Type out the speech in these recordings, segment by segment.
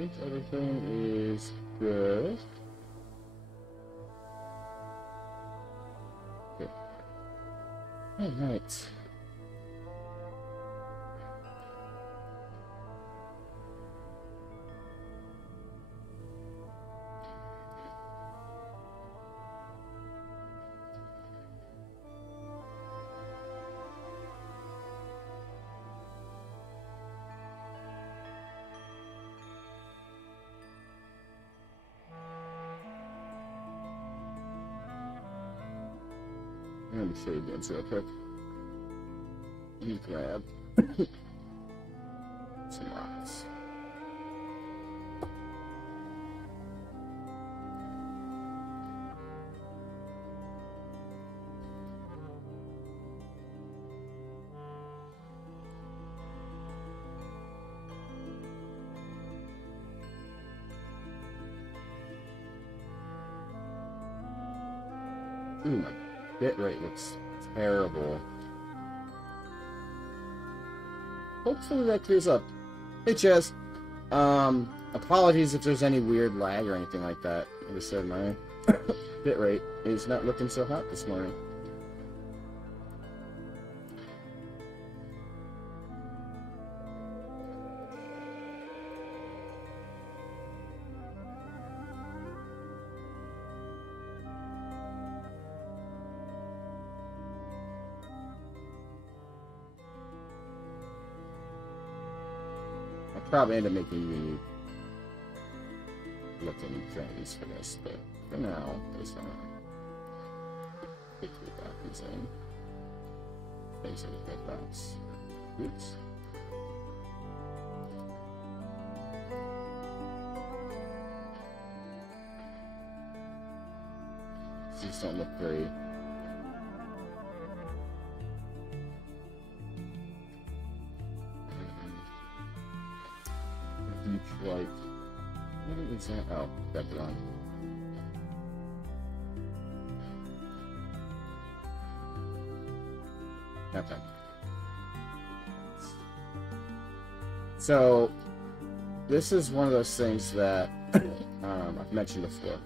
think everything is good. Okay. Alright. Let me show you guys real quick. You grab some rocks. Ooh, my bit rate looks terrible. Hopefully that clears up. Hey, Chaz. Apologies if there's any weird lag or anything like that. Like I said, my bit rate is not looking so hot this morning. Probably end up making unique looking things for this, but for now, there's not quickly got these in. Things are good box. Oops. These don't look very like, what is that? Oh, got it on. Okay. So, this is one of those things that I've mentioned before.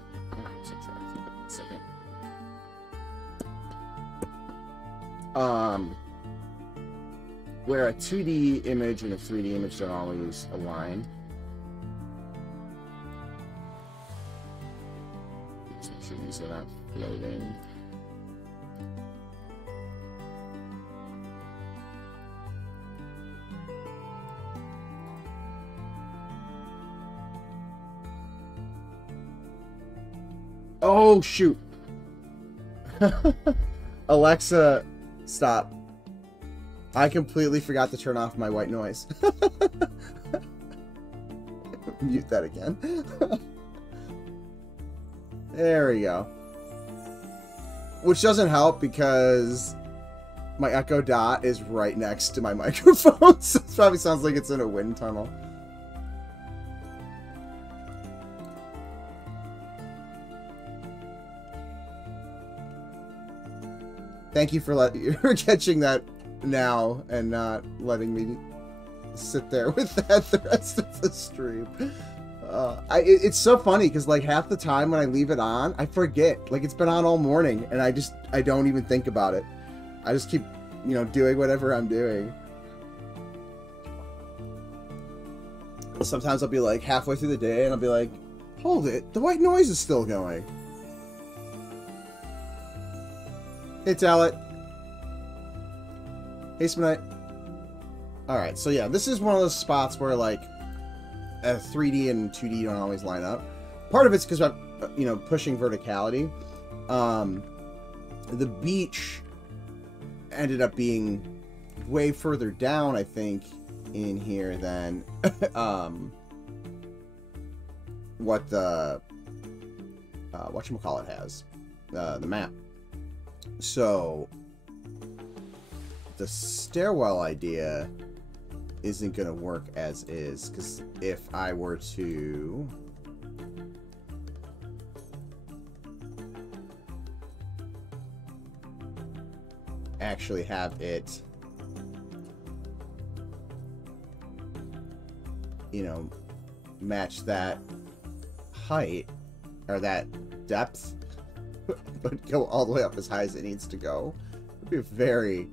Where a 2D image and a 3D image don't always align. Just make sure these are not floating. Oh, shoot. Alexa, stop. I completely forgot to turn off my white noise. Mute that again. There we go. Which doesn't help because my Echo Dot is right next to my microphone, so it probably sounds like it's in a wind tunnel. Thank you for you're catching that now and not letting me sit there with that the rest of the stream. It's so funny because like half the time when I leave it on, I forget. Like it's been on all morning and I don't even think about it. I just keep, you know, doing whatever I'm doing. Sometimes I'll be like halfway through the day and I'll be like, hold it, the white noise is still going. Hey, Talent. Hey, Smonite. Alright, so yeah, this is one of those spots where, like, 3D and 2D don't always line up. Part of it's because I'm, you know, pushing verticality. The beach ended up being way further down, I think, in here than what the whatchamacallit has. The map. So the stairwell idea isn't going to work as is, because if I were to actually have it, you know, match that height or that depth, but go all the way up as high as it needs to go. It'd be a very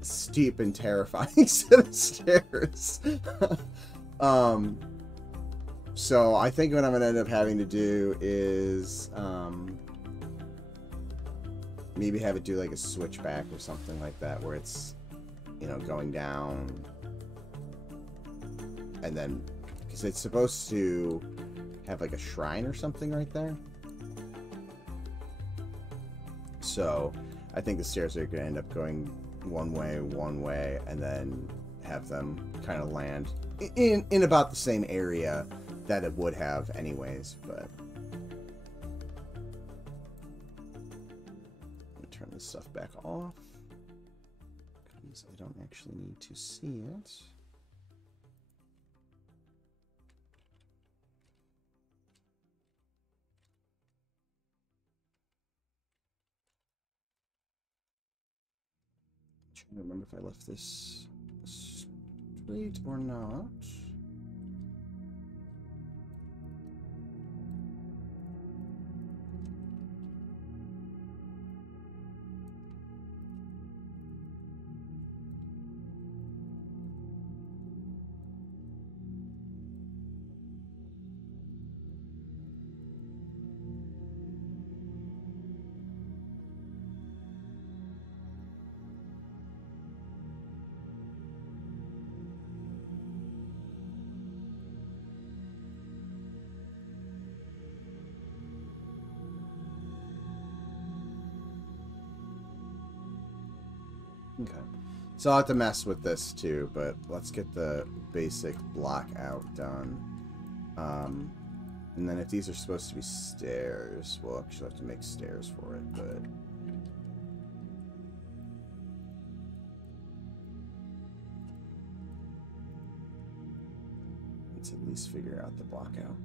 steep and terrifying set of stairs. So I think what I'm gonna end up having to do is maybe have it do like a switchback or something like that, where it's, you know, going down and then, because it's supposed to have like a shrine or something right there. So I think the stairs are going to end up going one way, and then have them kind of land in about the same area that it would have anyways. But I'm gonna turn this stuff back off because I don't actually need to see it. I'm trying to remember if I left this straight or not. Okay, so I'll have to mess with this too, but let's get the basic block out done. And then if these are supposed to be stairs, we'll actually have to make stairs for it, but let's at least figure out the block out.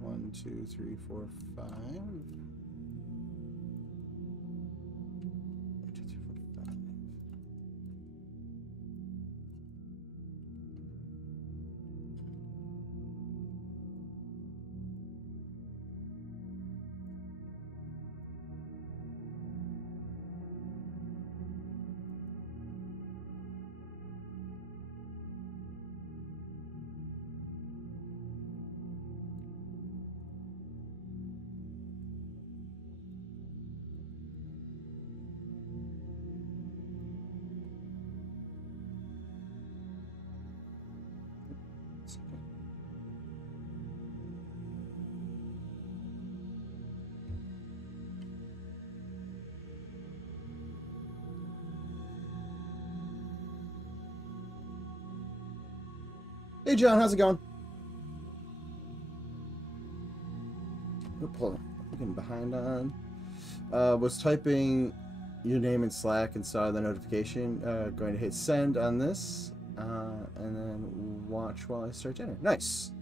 1, 2, 3, 4, 5. Hey John, how's it going? Oop, hold on. I'm getting behind on. Was typing your name in Slack and saw the notification. Going to hit send on this. And then watch while I start dinner. Nice.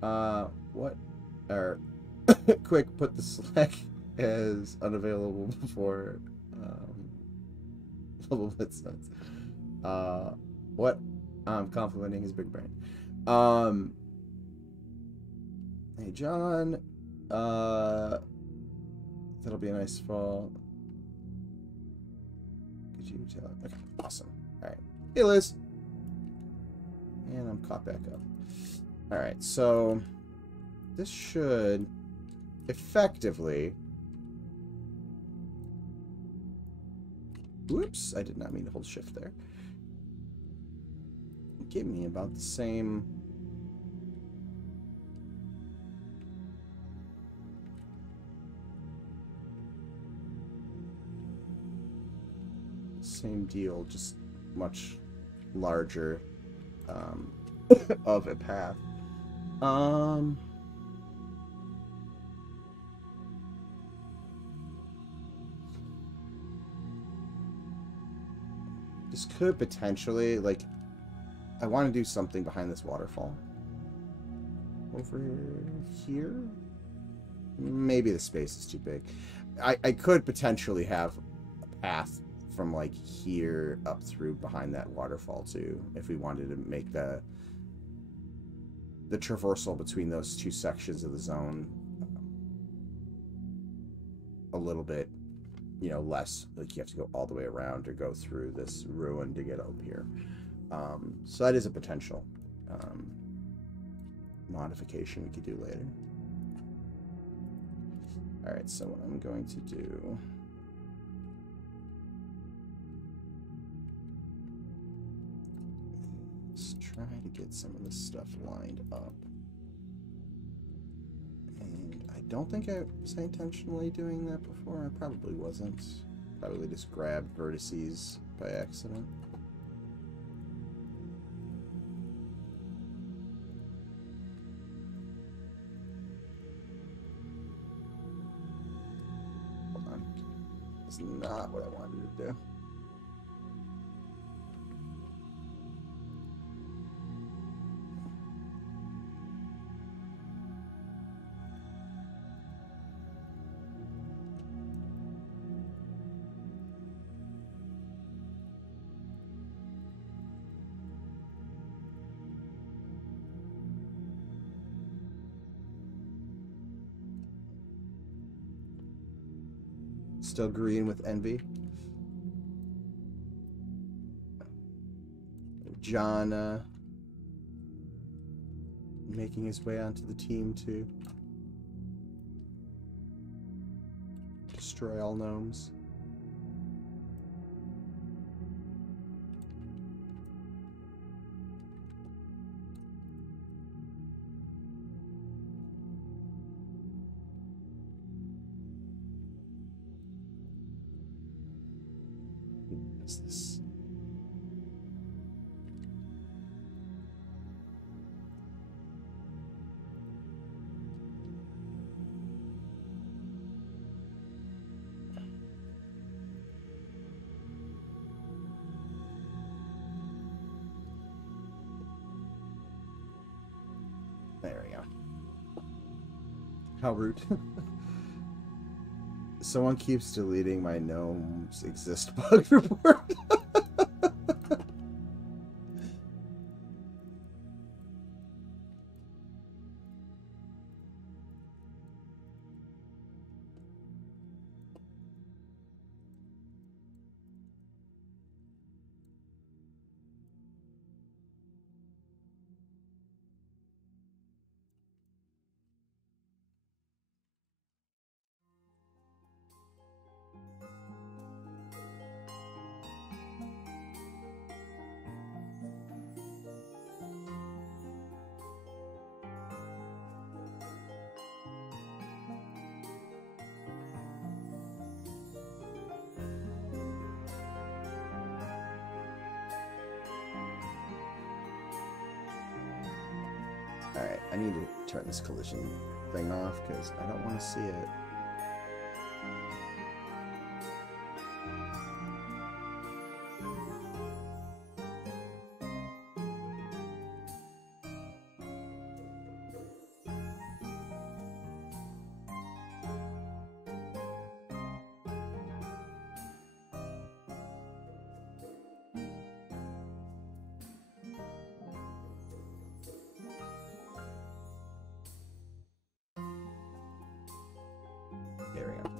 What? Or quick, put the Slack as unavailable before level blitz sense. What? I'm complimenting his big brain. Hey John, that'll be a nice fall. Could you tell? Okay, awesome. All right. Hey Liz. And I'm caught back up. All right, so this should effectively. Whoops! I did not mean to hold shift there. Give me about the same deal, just much larger of a path. This could potentially, like, I want to do something behind this waterfall. Over here? Maybe the space is too big. I could potentially have a path from, like, here up through behind that waterfall, too, if we wanted to make the the traversal between those two sections of the zone a little bit, you know, less. Like you have to go all the way around to go through this ruin to get up here. So that is a potential modification we could do later. Alright, so what I'm going to do... Let's try to get some of this stuff lined up. And I don't think I was intentionally doing that before. I probably wasn't. Probably just grabbed vertices by accident. Hold on. That's not what I wanted to do. Still green with envy. John making his way onto the team to destroy all gnomes. What's this? There we go. How rude. Someone keeps deleting my gnomes exist bug report. Alright, I need to turn this collision thing off because I don't want to see it. There we go.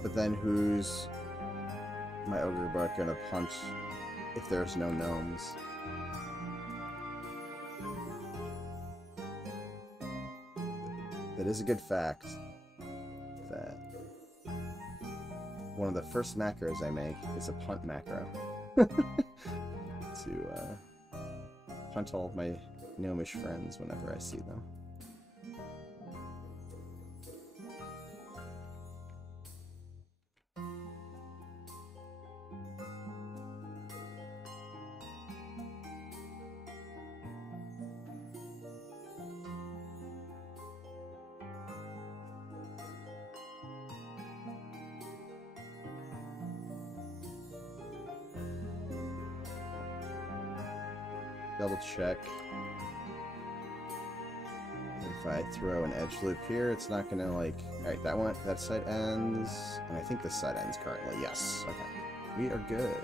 But then who's my ogre buck gonna punch if there's no gnomes? That is a good fact that one of the first macros I make is a punt macro. To punt all of my gnomish friends whenever I see them. double check. If I throw an edge loop here, it's not gonna like... Alright, that side ends. And I think this side ends currently. Yes. Okay. We are good.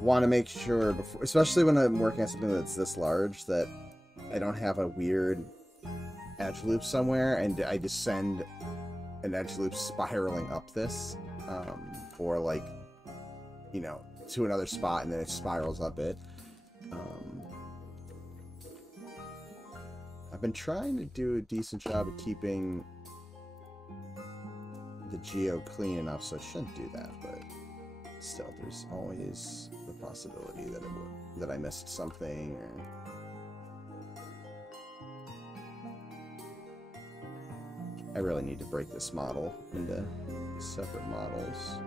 Want to make sure, before, especially when I'm working on something that's this large, that I don't have a weird edge loop somewhere, and I just send an edge loop spiraling up this, or like, you know, to another spot, and then it spirals up it. I've been trying to do a decent job of keeping the geo clean enough, so I shouldn't do that, but still, there's always the possibility that that I missed something, or... I really need to break this model into separate models.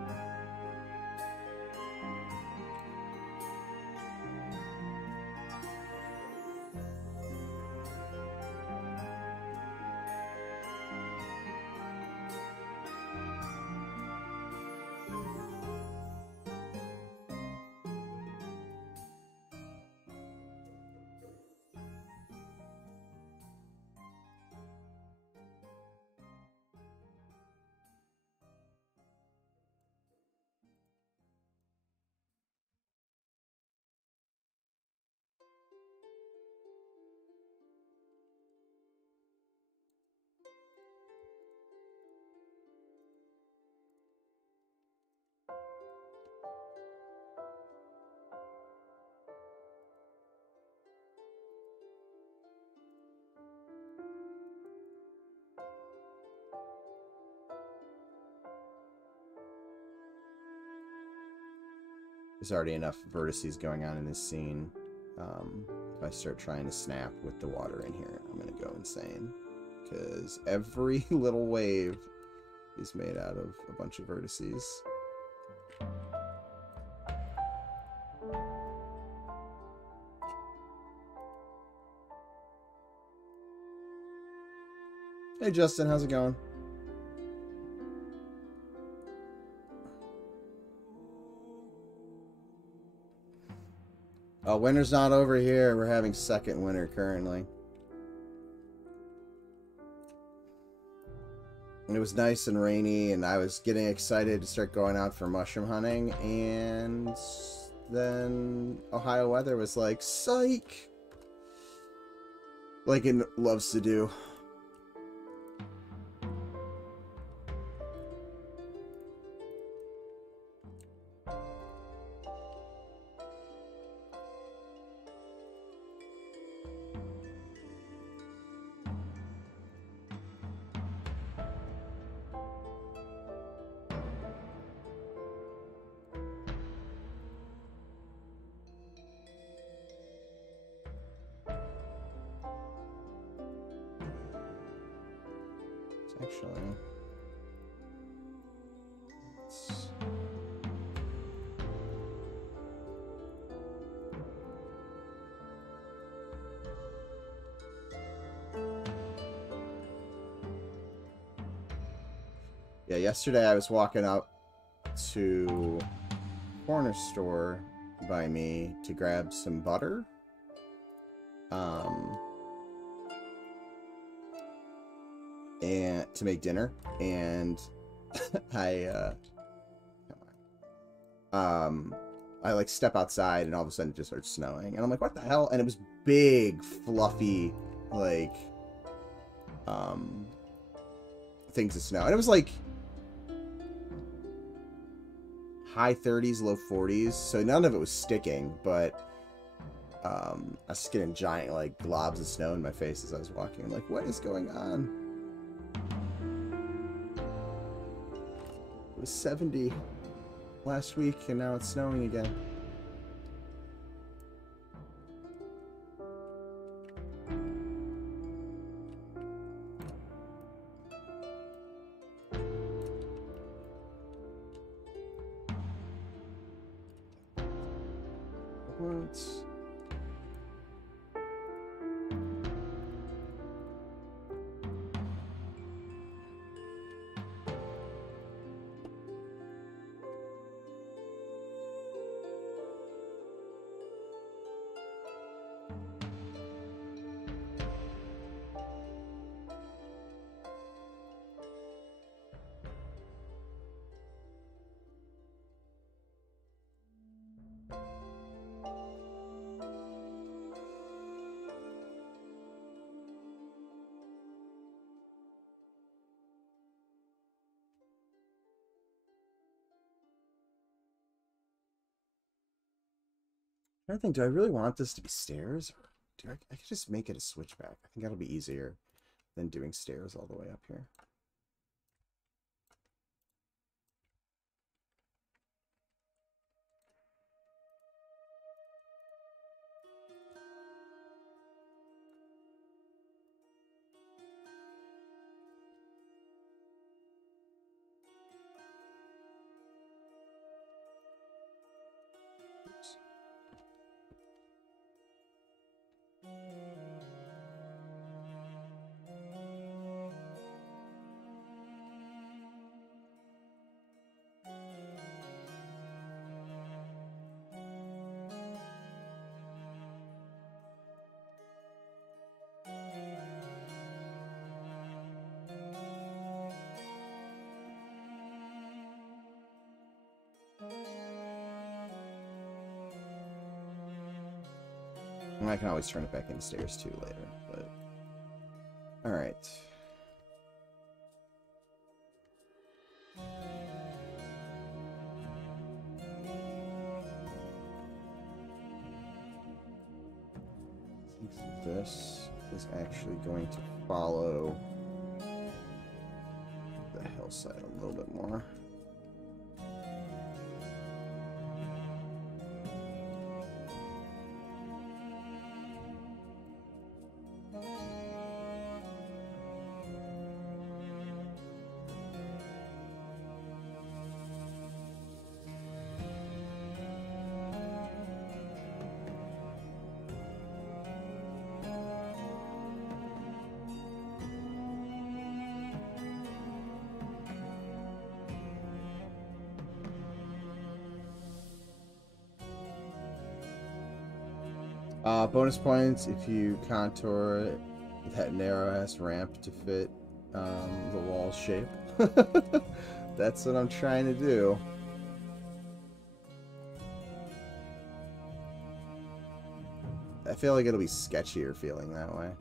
There's already enough vertices going on in this scene. If I start trying to snap with the water in here, I'm gonna go insane. Because every little wave is made out of a bunch of vertices. Hey Justin, how's it going? Oh, winter's not over here. We're having second winter currently. And it was nice and rainy, and I was getting excited to start going out for mushroom hunting, and then Ohio weather was like, psych! Like it loves to do. Actually, yeah, yesterday I was walking up to a corner store by me to grab some butter. And to make dinner, and I like step outside, and all of a sudden it just starts snowing, and I'm like, what the hell? And it was big, fluffy, like things of snow, and it was like high 30s, low 40s, so none of it was sticking, but I was getting giant like globs of snow in my face as I was walking. I'm like, what is going on? It was 70 last week, and now it's snowing again. What? I think, do I really want this to be stairs? Or do I could just make it a switchback. I think that'll be easier than doing stairs all the way up here. I can always turn it back into stairs too later, but all right. I think this is actually going to follow the hillside a little bit more. Bonus points if you contour that narrow-ass ramp to fit the wall shape. That's what I'm trying to do. I feel like it'll be sketchier feeling that way.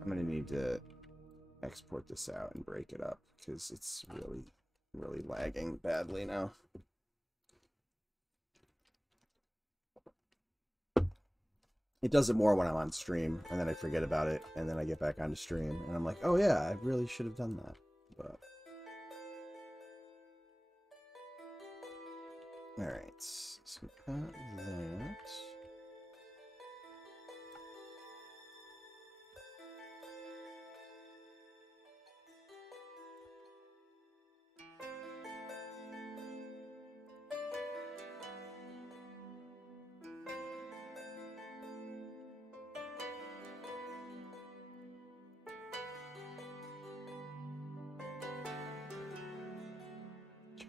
I'm gonna need to export this out and break it up because it's really lagging badly now. It does it more when I'm on stream, and then I forget about it, and then I get back onto stream, and I'm like, oh yeah, I really should have done that. But all right, so we got that.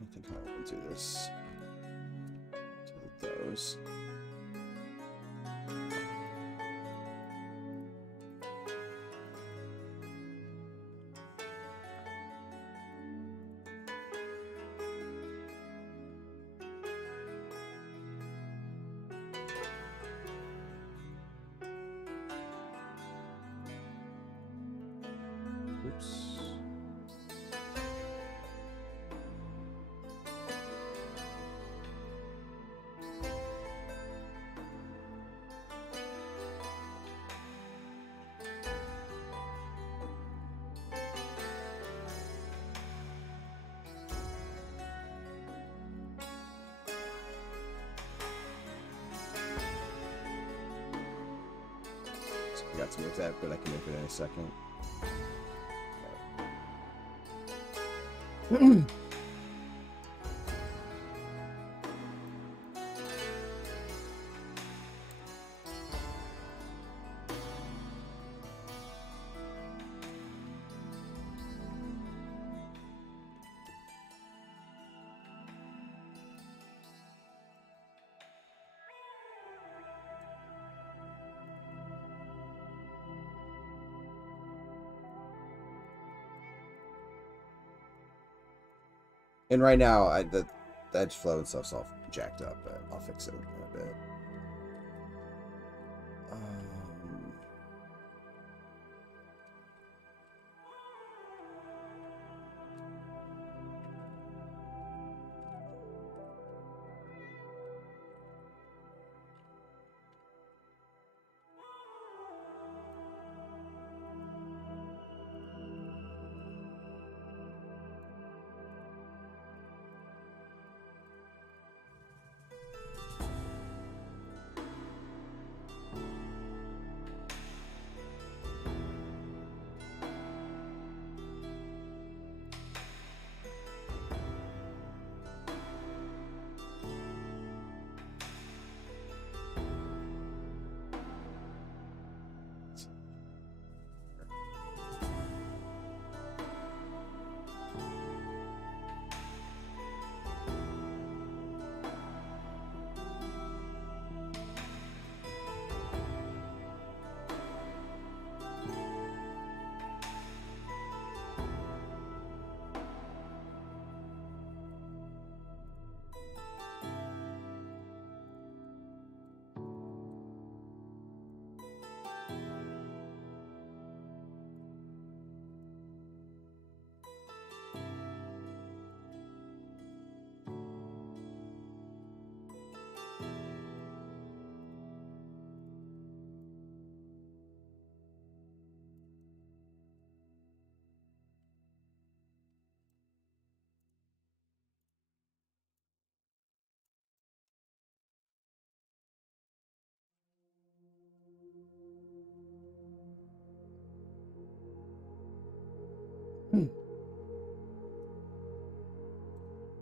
I think I will do this to those. Oops. forgot to move that, but I can move it in a second. And right now, the edge flow and stuff's all jacked up, but I'll fix it in a bit.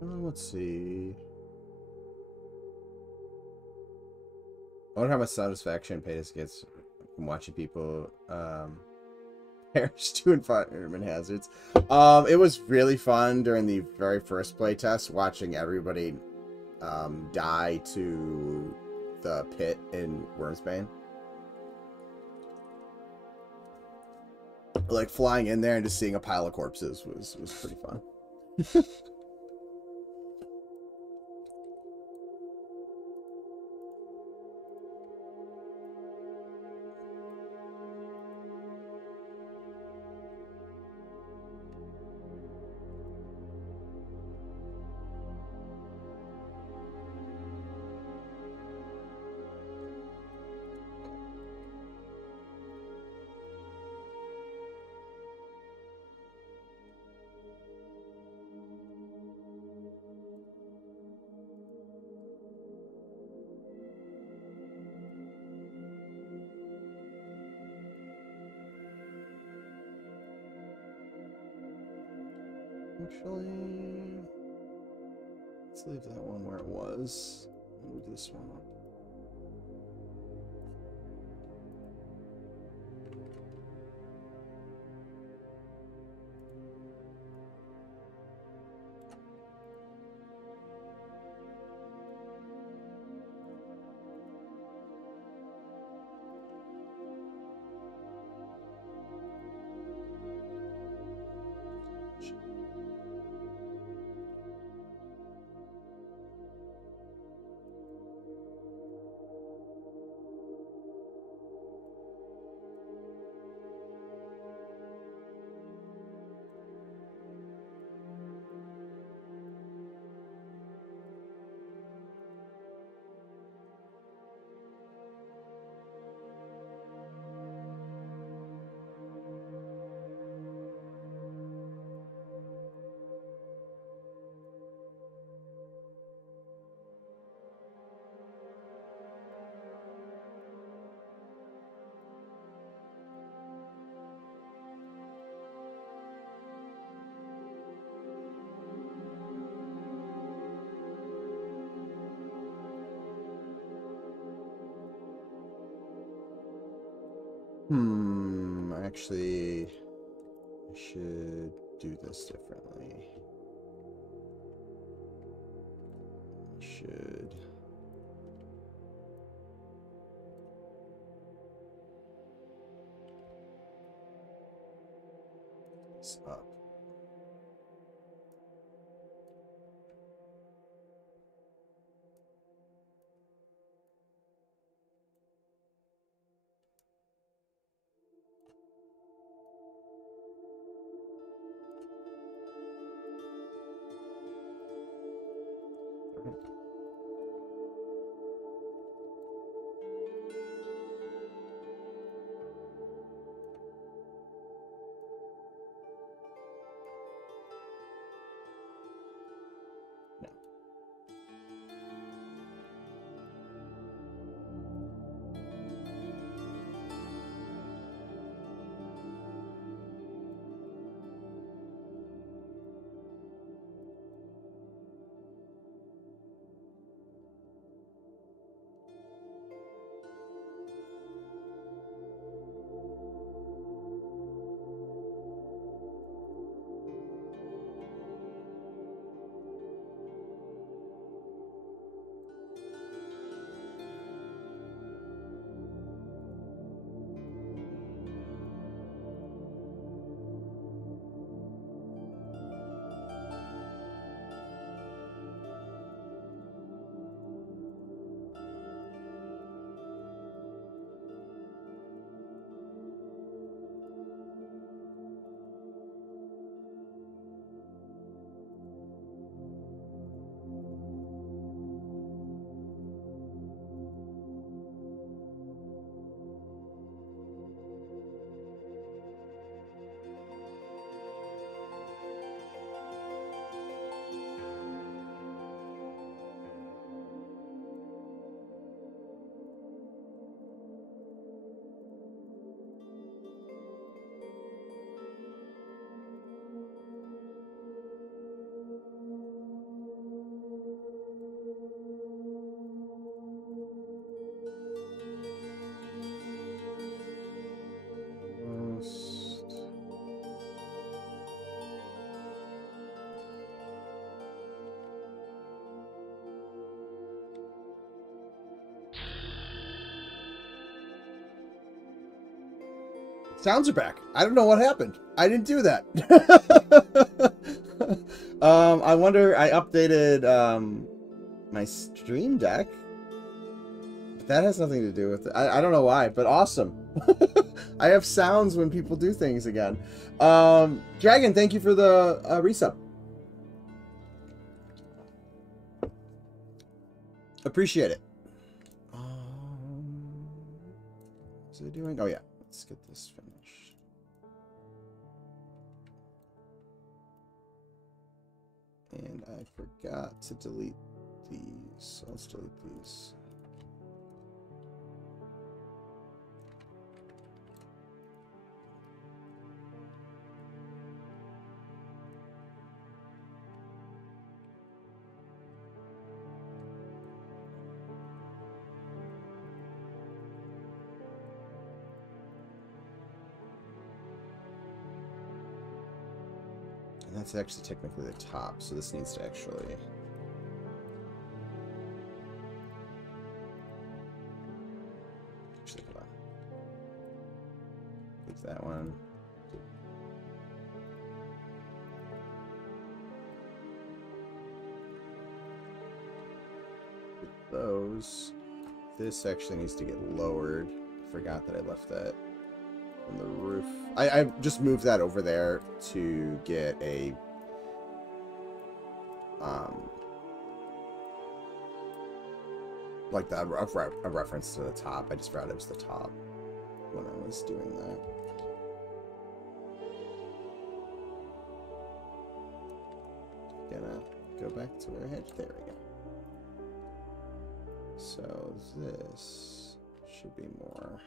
Let's see. I wonder how much satisfaction Paytas gets from watching people perish to environment hazards. It was really fun during the very first playtest watching everybody die to the pit in Wormsbane. Like flying in there and just seeing a pile of corpses was pretty fun. Actually, let's leave that one where it was. Move this one up. Actually, I should do this differently. I should... This up. Sounds are back. I don't know what happened. I didn't do that. I wonder, I updated my stream deck. But that has nothing to do with it. I don't know why, but awesome. I have sounds when people do things again. Dragon, thank you for the resub. Appreciate it. What's it doing? Oh yeah, let's get this finished. And I forgot to delete these, so let's delete these. And that's actually technically the top, so this needs to actually... Actually, hold on. Leave that one. With those, this actually needs to get lowered. I forgot that I left that on the roof. I just moved that over there to get a like a reference to the top. I just forgot it was the top when I was doing that. Gonna go back to where I had. There we go. So this should be more.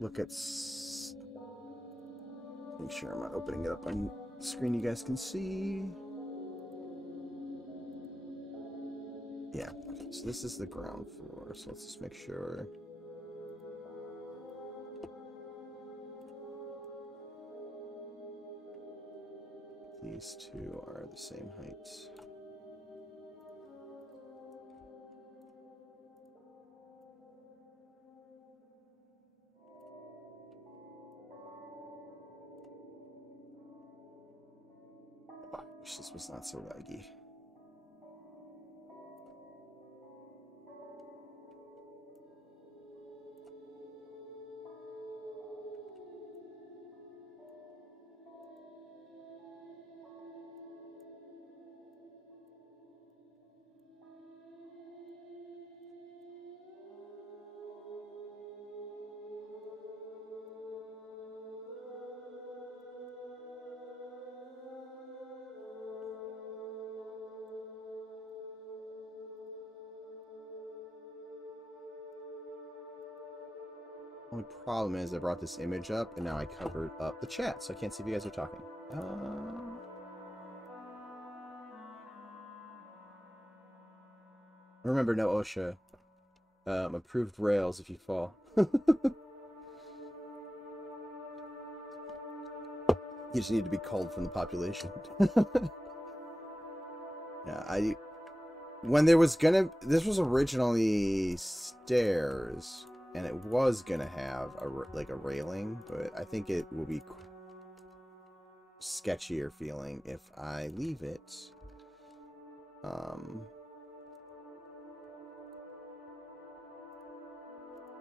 Look at... Make sure I'm not opening it up on the screen you guys can see. Yeah, so this is the ground floor, so let's just make sure. These two are the same height. Oh, I wish this was not so laggy. Only problem is I brought this image up and now I covered up the chat, so I can't see if you guys are talking. Remember, no OSHA. Approved rails if you fall. You just need to be culled from the population. Yeah, when there was this was originally stairs, and it was gonna have like a railing, but I think it will be sketchier feeling if I leave it.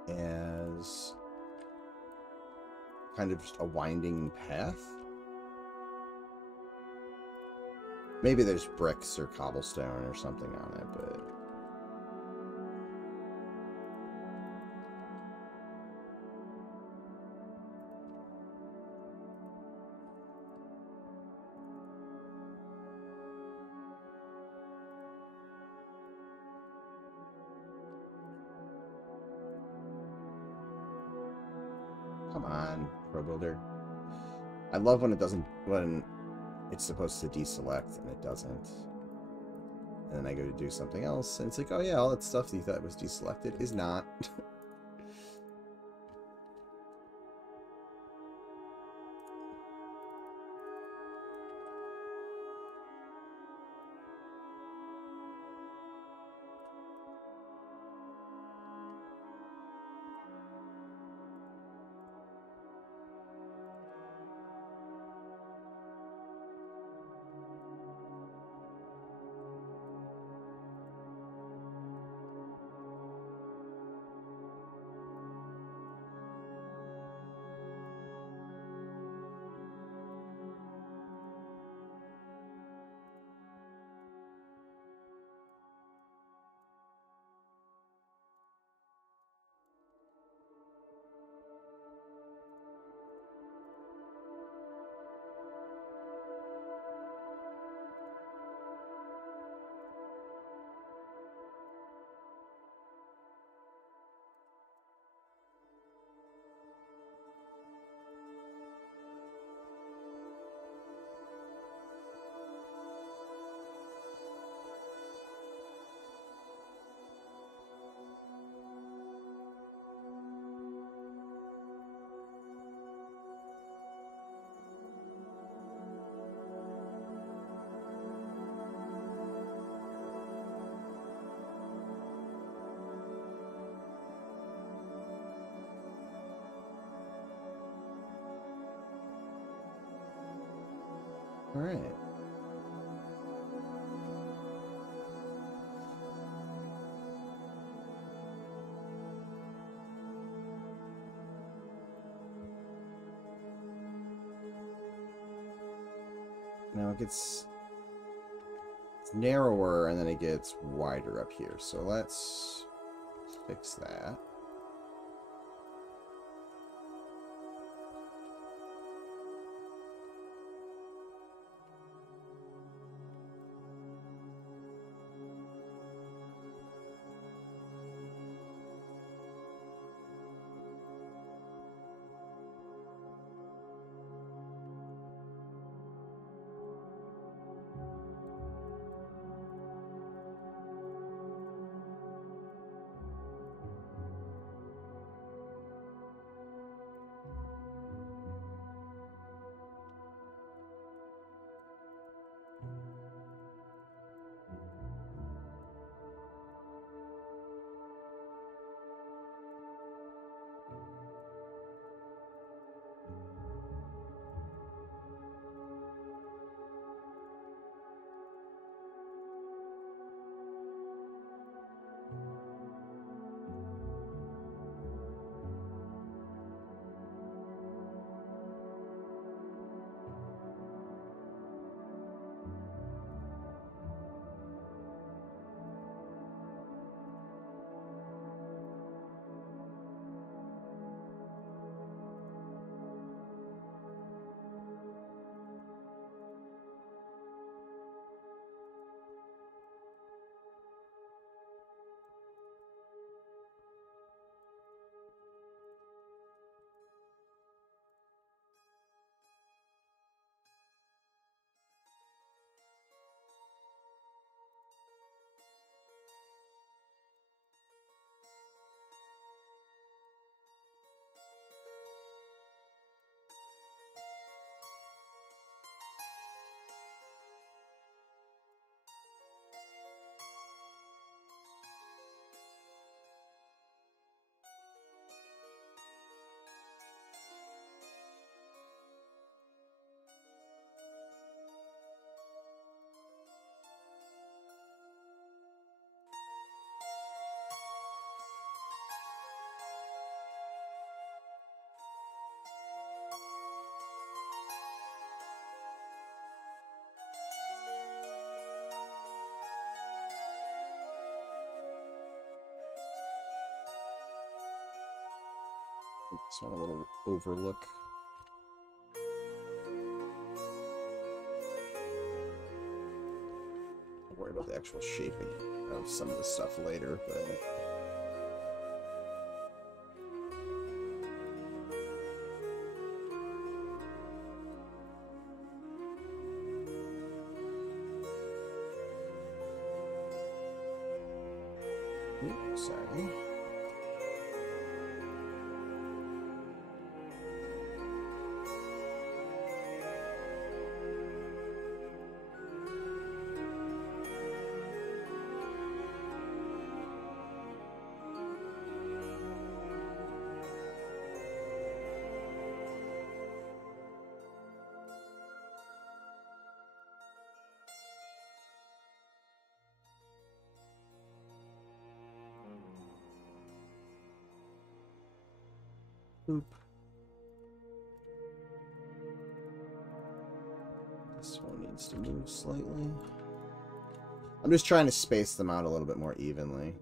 As kind of just a winding path. Maybe there's bricks or cobblestone or something on it, but... Come on, Pro Builder. I love when it doesn't... when it's supposed to deselect and it doesn't. And then I go to do something else and it's like, oh yeah, all that stuff that you thought was deselected is not. All right. Now it gets narrower and then it gets wider up here. So let's fix that. Just want a little overlook. I'll worry about the actual shaping of some of the stuff later, but... Oops, sorry. Oop. This one needs to move slightly. I'm just trying to space them out a little bit more evenly.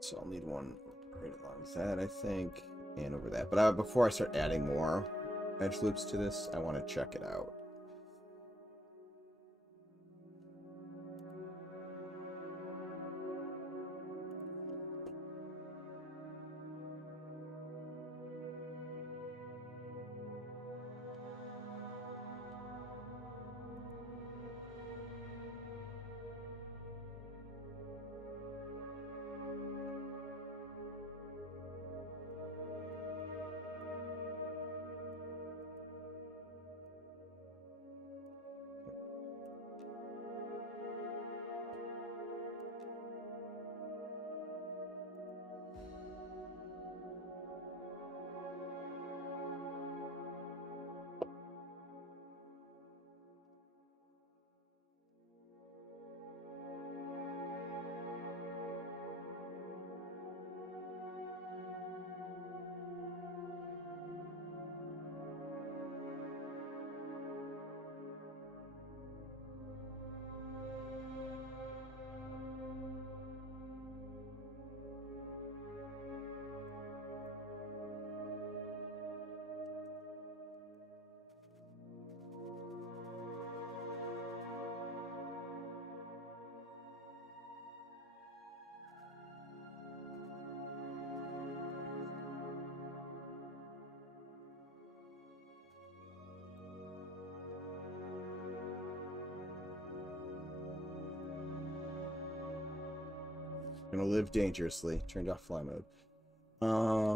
So I'll need one right along that, I think, and over that. But before I start adding more edge loops to this, I want to check it out. Gonna live dangerously. Turned off fly mode. Why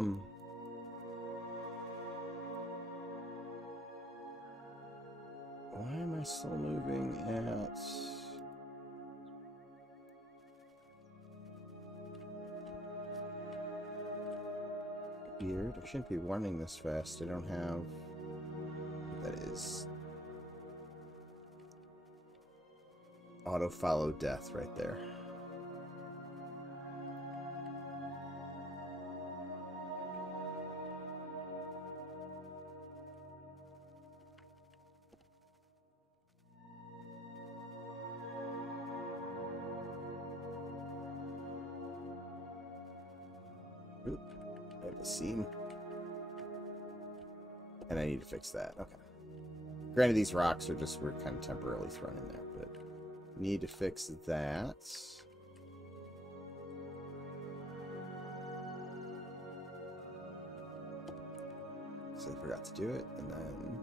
am I still moving at... Weird. I shouldn't be running this fast. I don't have... That is... Auto follow death right there. Oop, I have a seam. And I need to fix that. Okay. Granted, these rocks are just, we're kind of temporarily thrown in there, but need to fix that. So I forgot to do it, and then...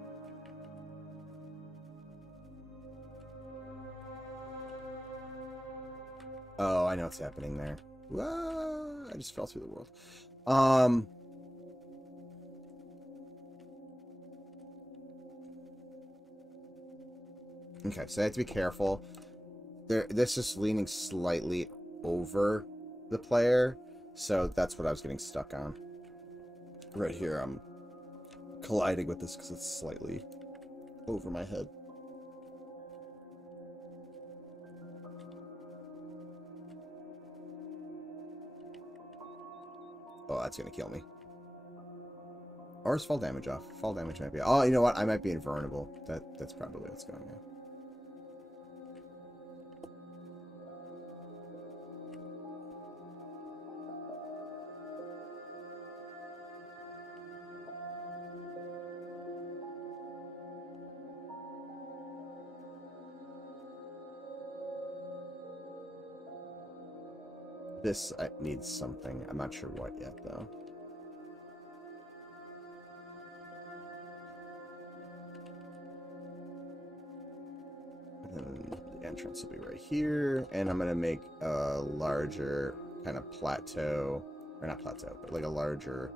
Oh, I know what's happening there. Whoa, I just fell through the world. Okay, so I have to be careful. This is leaning slightly over the player, so that's what I was getting stuck on. Right here, I'm colliding with this because it's slightly over my head. Oh, that's gonna kill me. Or is fall damage off? Fall damage might be. Oh, you know what? I might be invulnerable. That's probably what's going on. This needs something. I'm not sure what yet, though. And then the entrance will be right here. And I'm going to make a larger kind of plateau. Or not plateau, but like a larger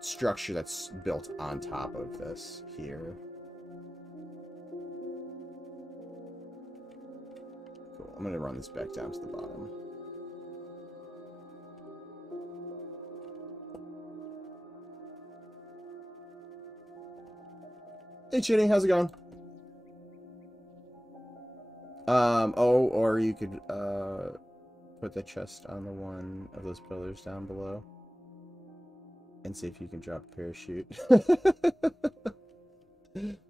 structure that's built on top of this here. Cool. I'm going to run this back down to the bottom. Hey, Chitty, how's it going? Oh, or you could, put the chest on the one of those pillars down below. And see if you can drop a parachute.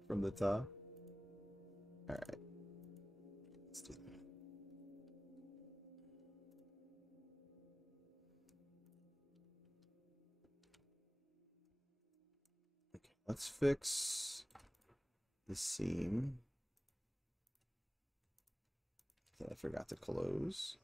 From the top. Alright. Let's do that. Okay, let's fix the seam that I forgot to close.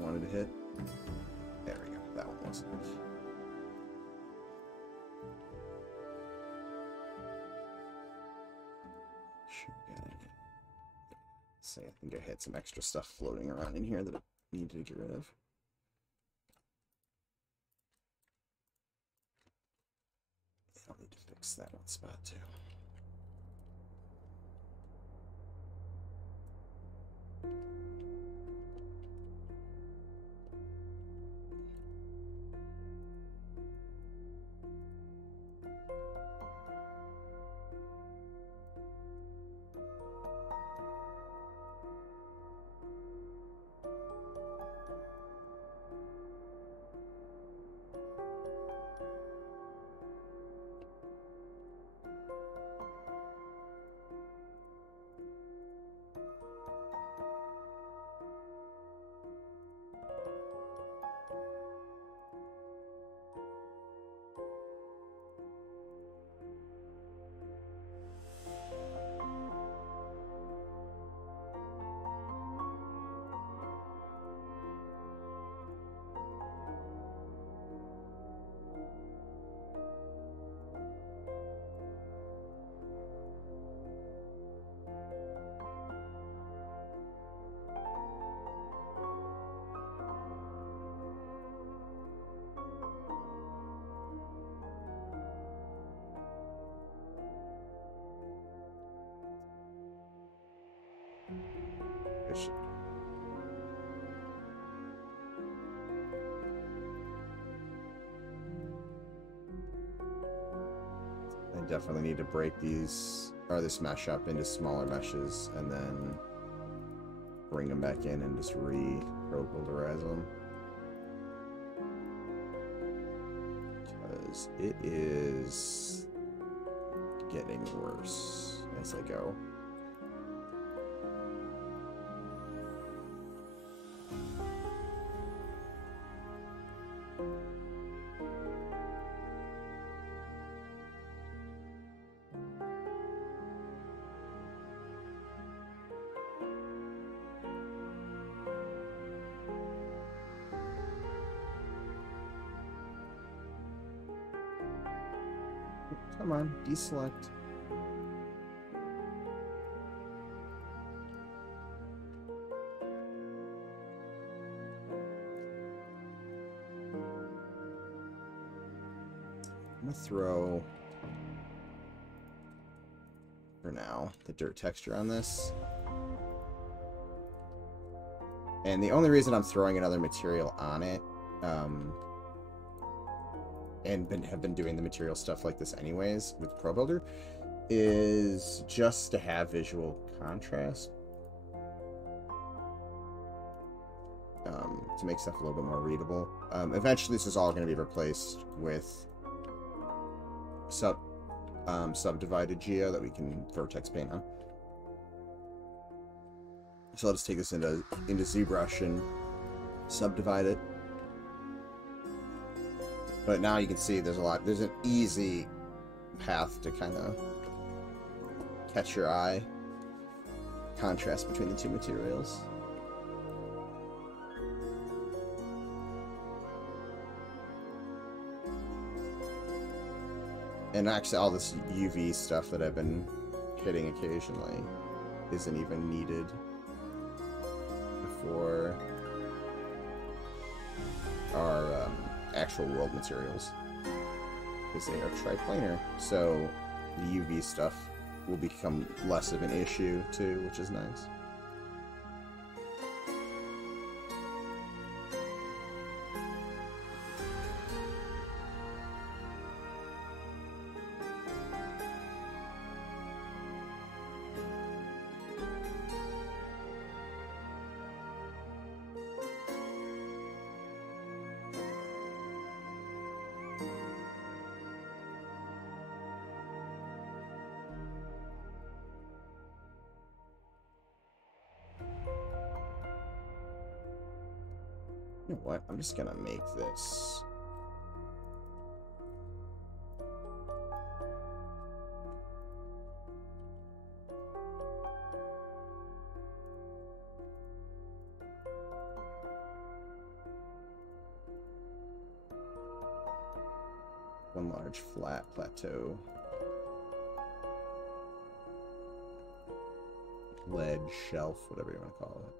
Wanted to hit. There we go. That one wasn't. See, I think I had some extra stuff floating around in here that I needed to get rid of. I'll need to fix that one spot too. Definitely need to break these, or this mesh up into smaller meshes, and then bring them back in and just re-builderize them. Because it is getting worse as I go. Come on, deselect. I'm gonna throw, for now, the dirt texture on this. And the only reason I'm throwing another material on it, and have been doing the material stuff like this anyways with Pro Builder, is just to have visual contrast. To make stuff a little bit more readable. Eventually this is all going to be replaced with subdivided geo that we can vertex paint on. So I'll just take this into ZBrush and subdivide it. But now you can see there's an easy path to kind of catch your eye. Contrast between the two materials. And actually all this UV stuff that I've been hitting occasionally isn't even needed for our actual world materials, because they are triplanar, so the UV stuff will become less of an issue too, which is nice. You know what? I'm just gonna make this. One large flat plateau. Ledge, shelf, whatever you want to call it.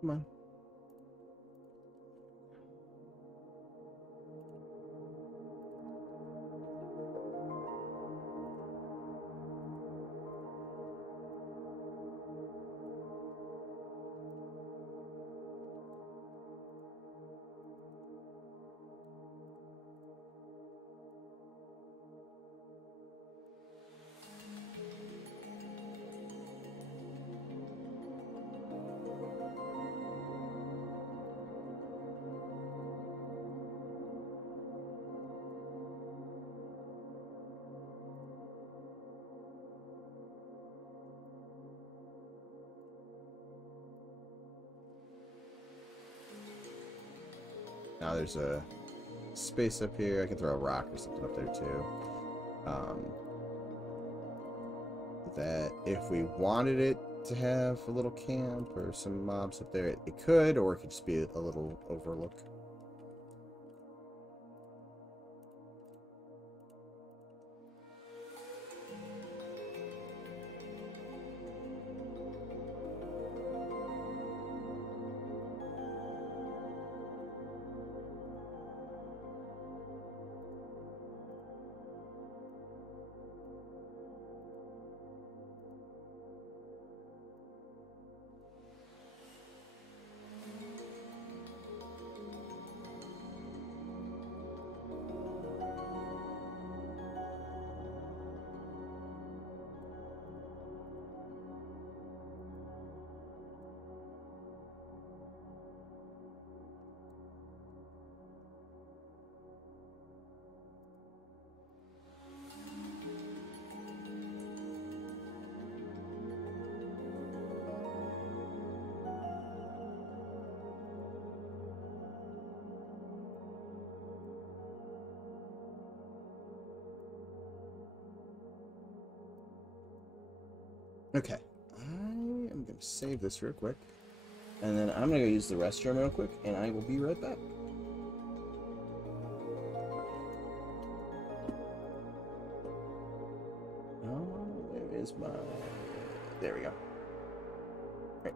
Come on. Now there's a space up here. I can throw a rock or something up there too. that if we wanted it to have a little camp or some mobs up there, it could, or it could just be a little overlook. Okay, I am going to save this real quick, and then I'm going to go use the restroom real quick, and I will be right back. Oh, there is my... There we go. Right.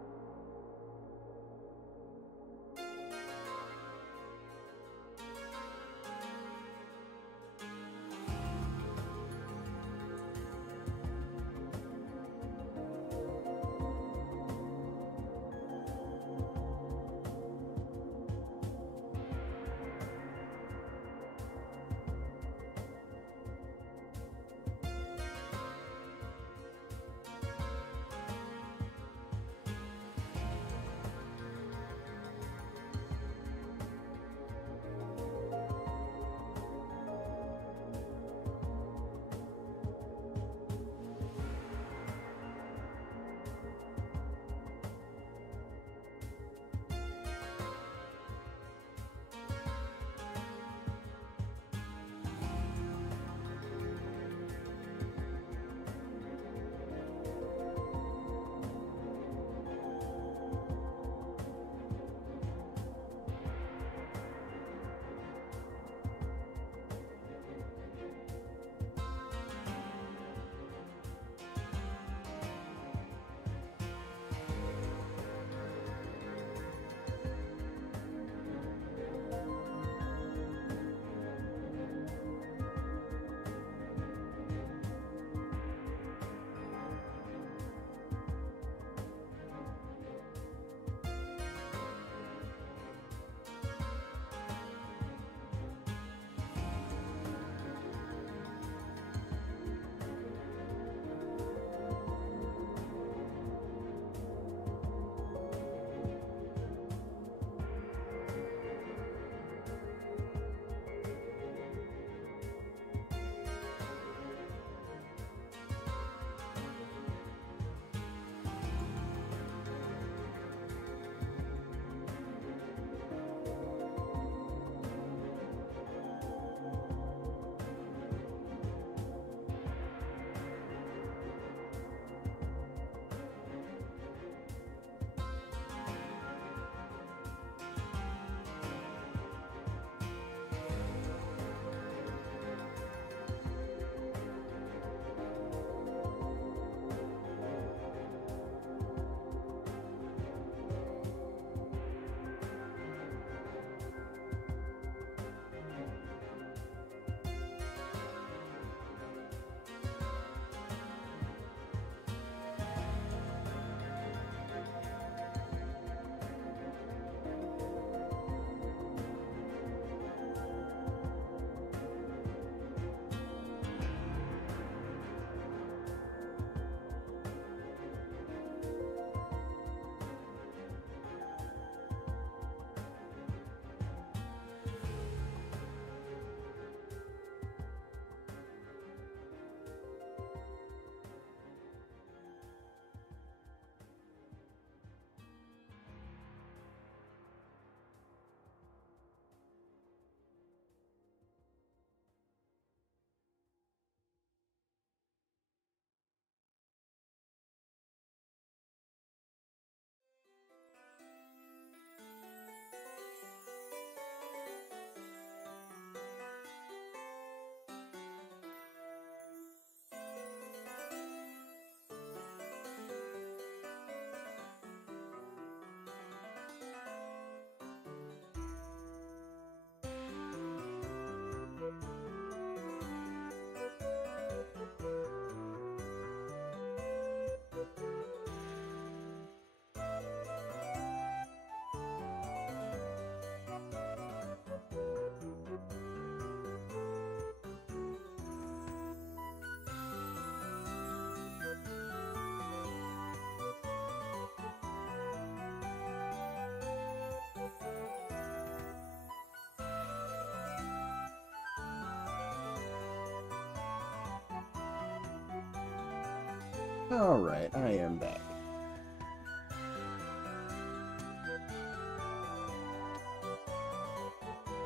Alright, I am back.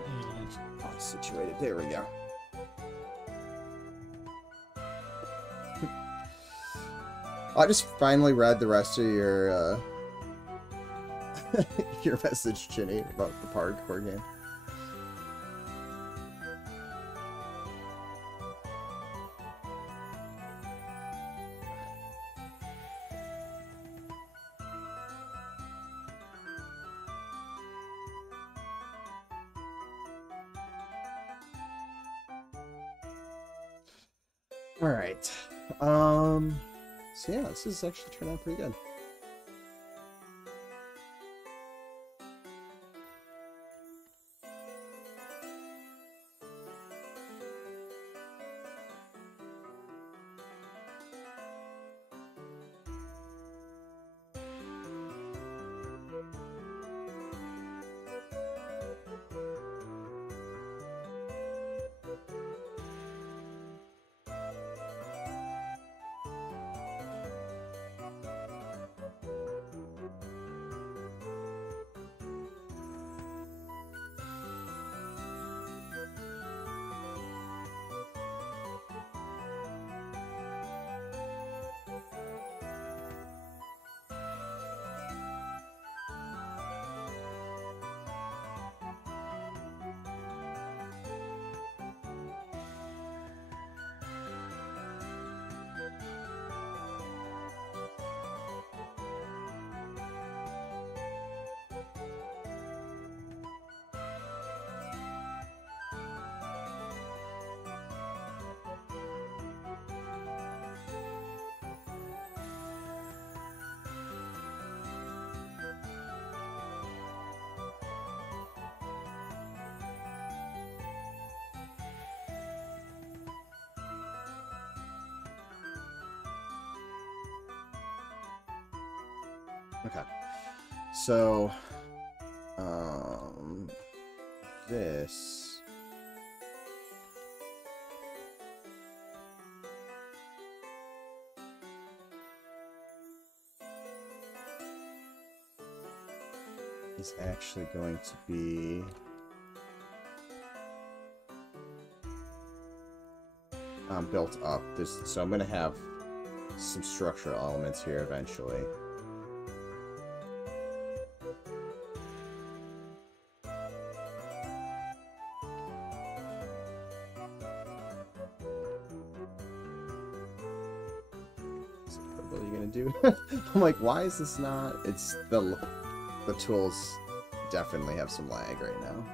And all situated. There we go. I just finally read the rest of your your message, Ginny, about the parkour game. All right. So yeah, this is actually turned out pretty good. Okay. So, this is actually going to be built up. So I'm going to have some structural elements here eventually. What are you going to do? I'm like, why is this not? It's the tools definitely have some lag right now.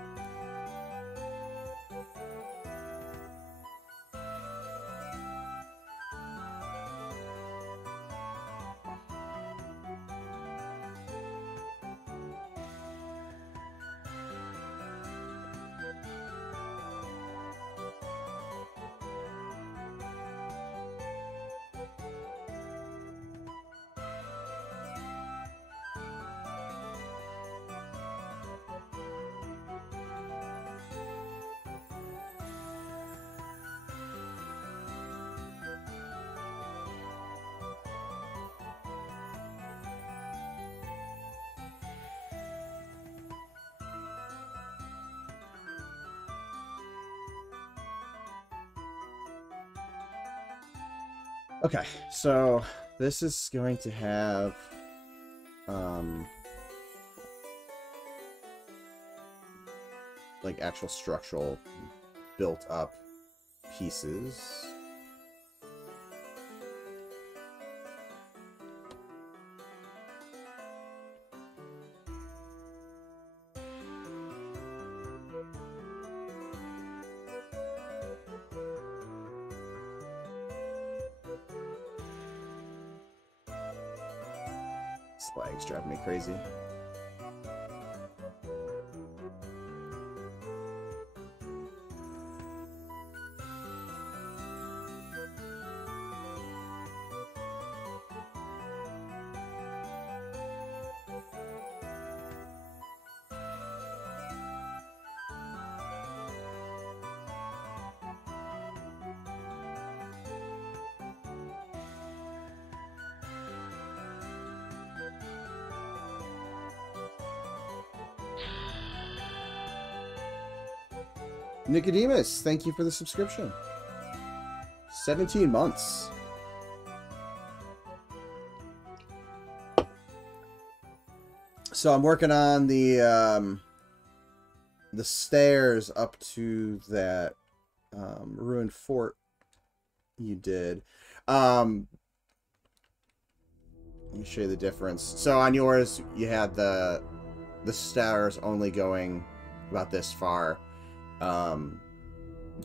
Okay, so this is going to have like actual structural built up pieces. This lag's driving me crazy. Nicodemus, thank you for the subscription. 17 months. So I'm working on the stairs up to that ruined fort you did. Let me show you the difference. So on yours, you had the stairs only going about this far.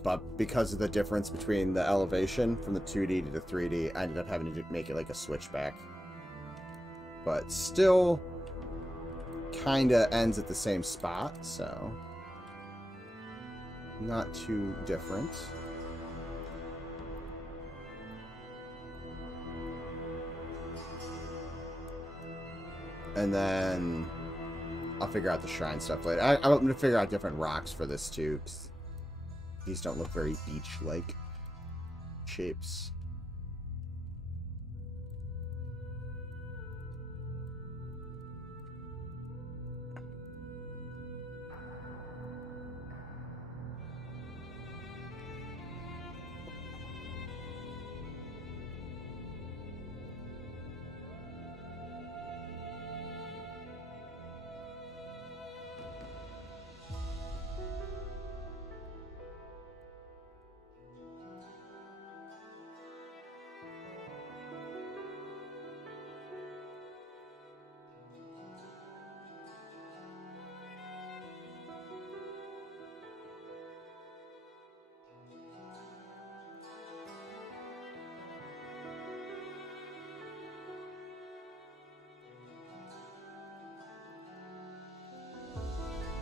But because of the difference between the elevation from the 2D to the 3D, I ended up having to make it like a switchback. But still kind of ends at the same spot, so not too different. And then I'll figure out the shrine stuff later. I'm going to figure out different rocks for this too, 'cause these don't look very beach-like shapes.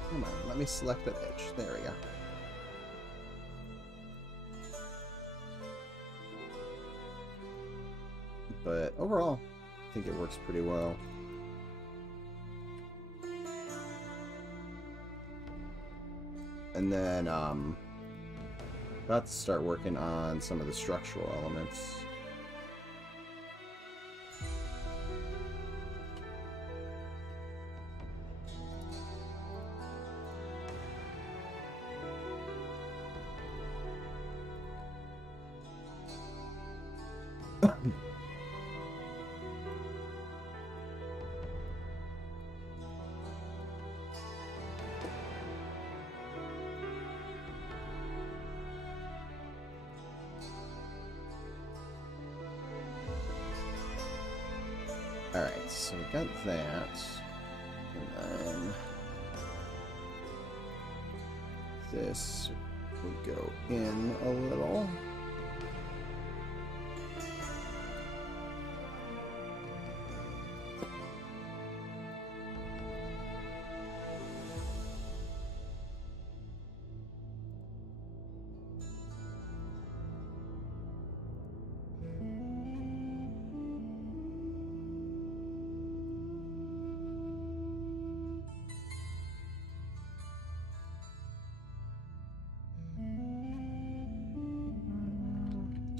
Come on, let me select that edge. There we go. But overall, I think it works pretty well. And then, about to start working on some of the structural elements. Alright, so we got that. And then this will go in a little.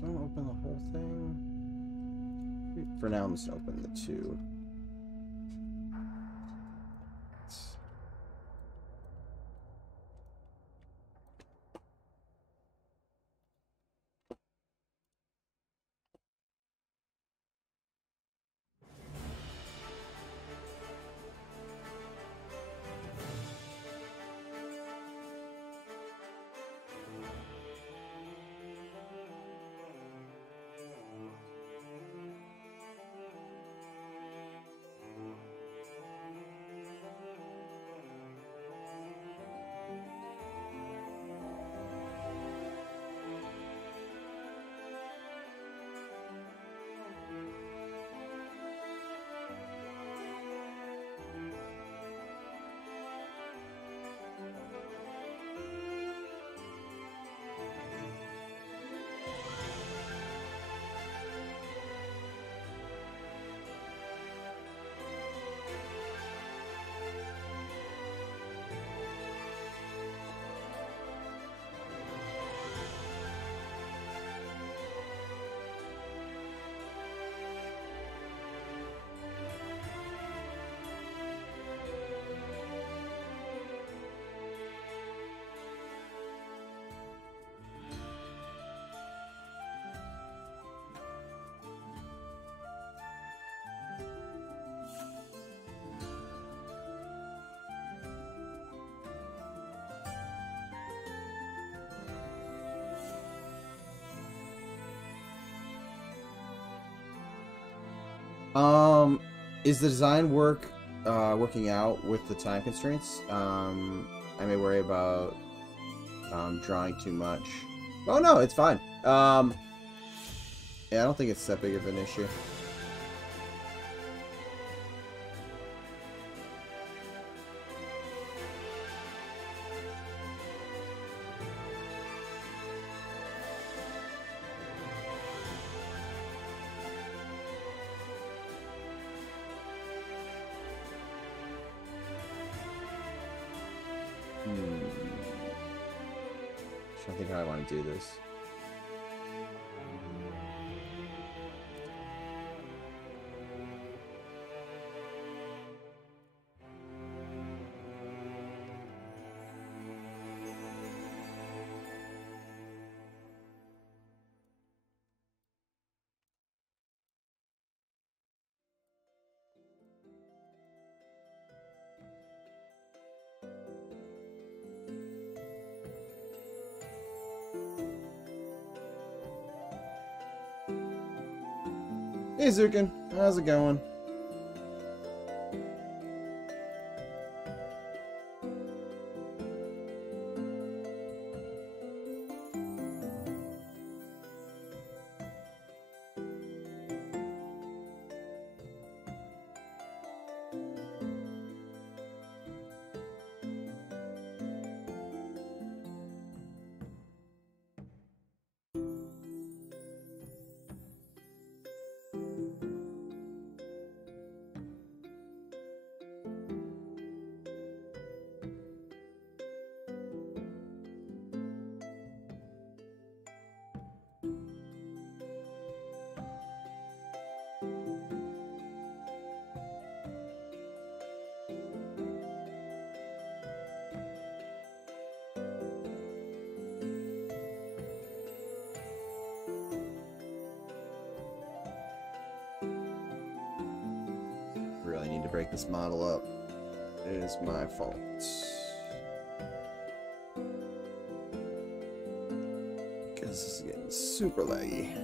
Open the whole thing. For now, I'm just gonna open the two. Is the design working out with the time constraints? I may worry about drawing too much. Oh no, it's fine. Yeah, I don't think it's that big of an issue. I think how I want to do this. Hey Zukin, how's it going? Really need to break this model up. It is my fault. Because this is getting super laggy.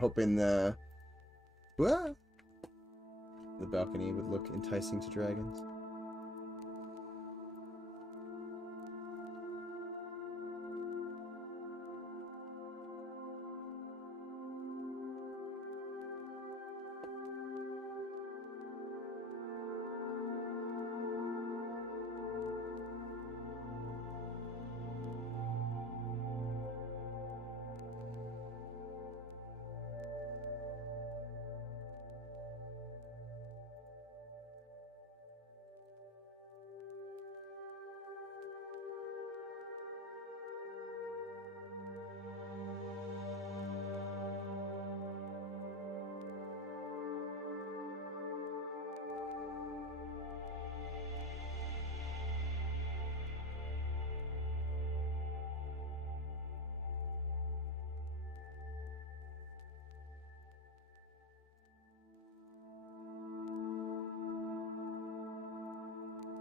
Hoping the balcony would look enticing to dragons.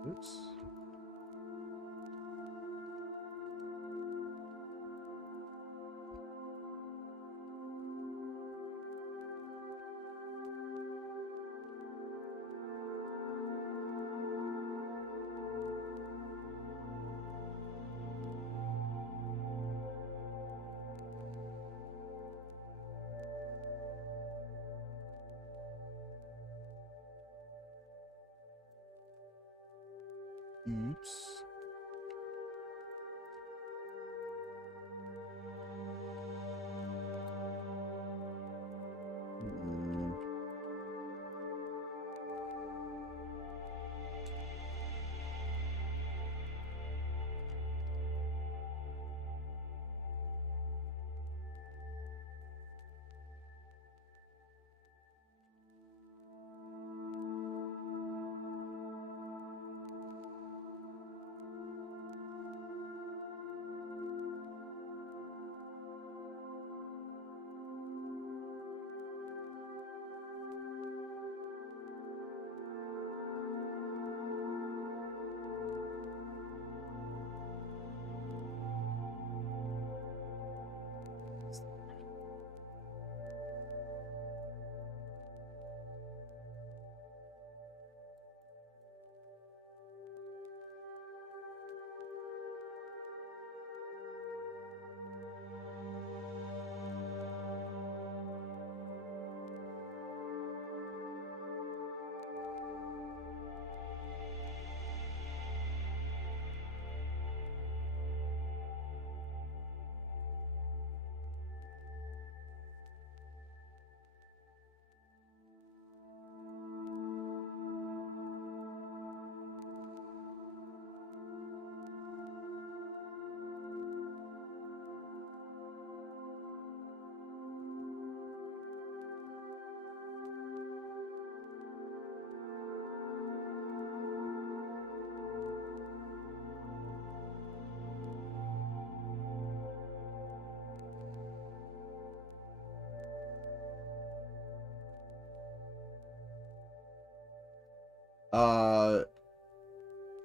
Oops. Oops.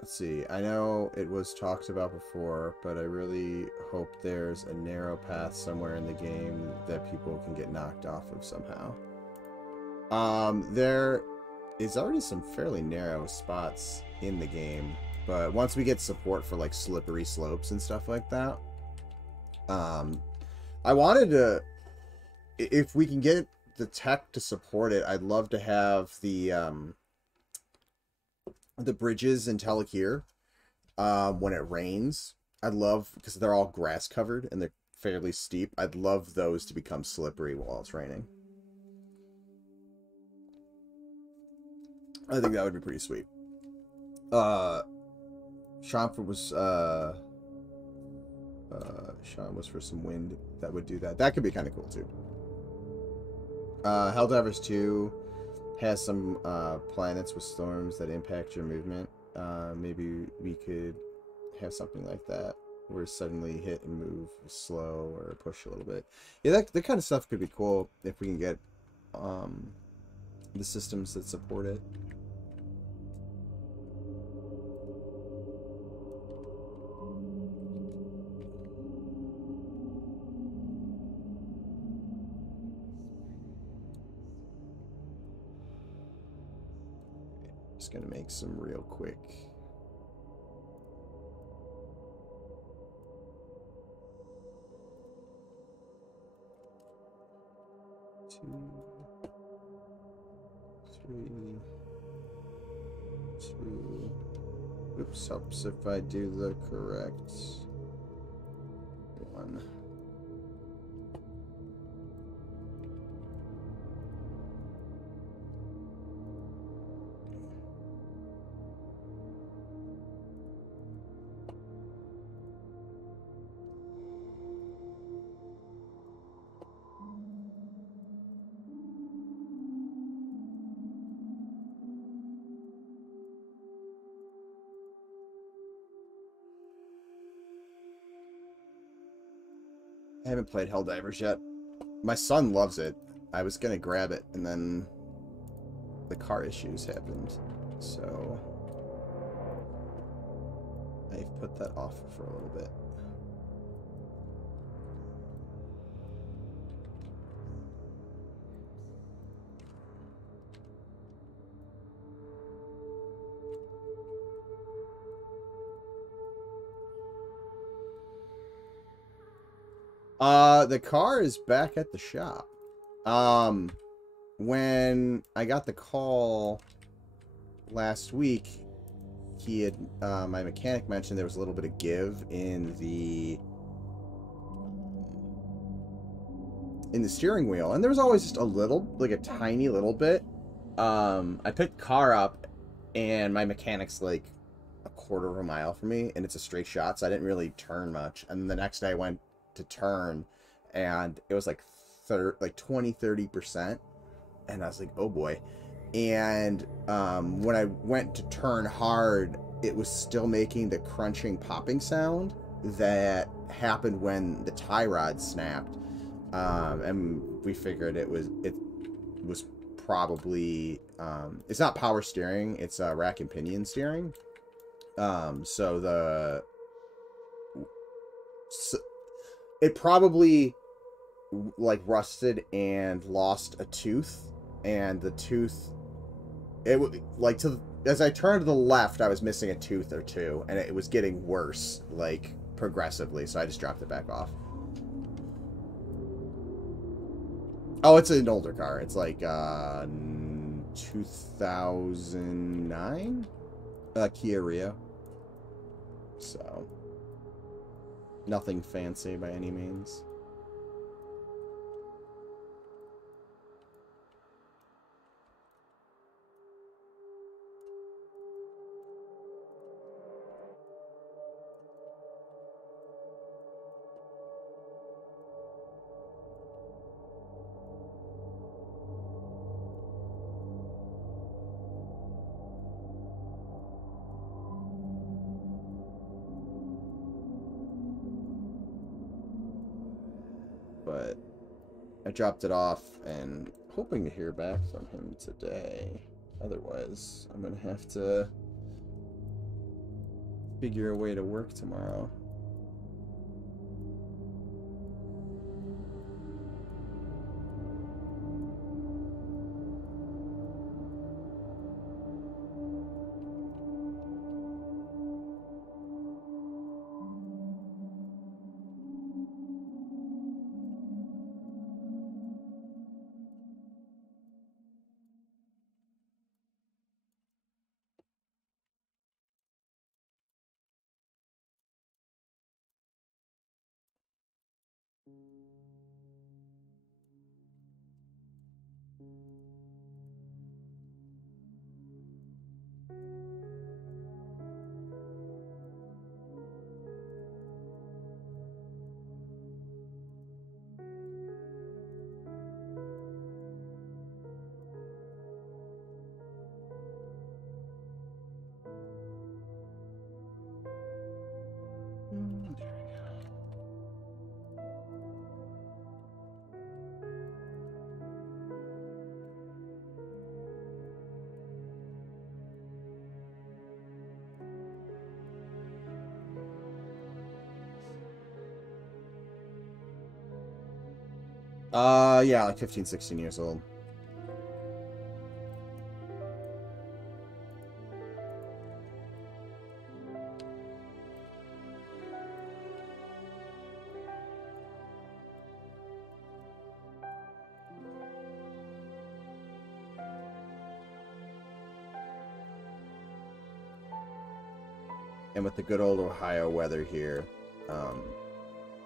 Let's see. I know it was talked about before, but I really hope there's a narrow path somewhere in the game that people can get knocked off of somehow. There is already some fairly narrow spots in the game, but once we get support for like slippery slopes and stuff like that, I wanted to, if we can get the tech to support it, I'd love to have the bridges in Telekir, when it rains. I'd love, because they're all grass covered and they're fairly steep, I'd love those to become slippery while it's raining. I think that would be pretty sweet. Sean was for some wind that would do that. That could be kind of cool too. Helldivers 2 has some planets with storms that impact your movement. Maybe we could have something like that, where suddenly hit and move slow or push a little bit. Yeah, that kind of stuff could be cool if we can get the systems that support it. just gonna make some real quick. Two, three, two. Oops, helps if I do the correct one. I haven't played Helldivers yet. My son loves it. I was gonna grab it, and then the car issues happened. So I've put that off for a little bit. The car is back at the shop. When I got the call last week, he had, my mechanic mentioned there was a little bit of give in the steering wheel, and there was always just a little, like a tiny little bit. I picked the car up, and my mechanic's like a quarter of a mile from me, and it's a straight shot, so I didn't really turn much. And the next day I went to turn, and it was like 20-30%, and I was like, oh boy. And when I went to turn hard, it was still making the crunching popping sound that happened when the tie rod snapped. And we figured it was probably it's not power steering, it's rack and pinion steering. So it probably like rusted and lost a tooth, and the tooth, it like, as I turned to the left, I was missing a tooth or two, and it was getting worse like progressively, so I just dropped it back off. Oh, it's an older car. It's like 2009 Kia Rio. So nothing fancy by any means. But I dropped it off and hoping to hear back from him today. Otherwise, I'm going to have to figure a way to work tomorrow. Yeah, like 15, 16 years old. And with the good old Ohio weather here,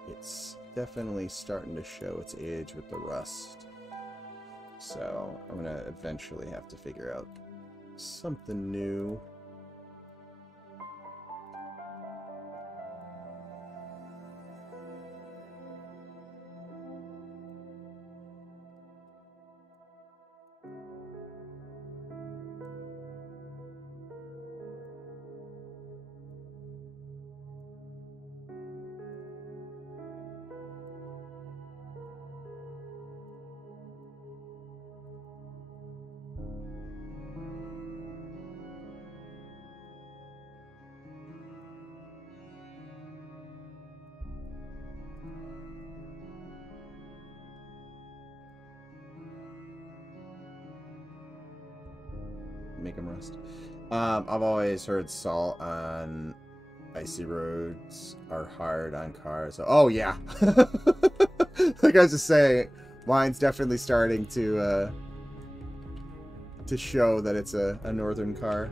it's definitely starting to show its age with the rust. So I'm going to eventually have to figure out something new. Make them rust. I've always heard salt on icy roads are hard on cars. Oh yeah, like I was just saying, mine's definitely starting to show that it's a northern car.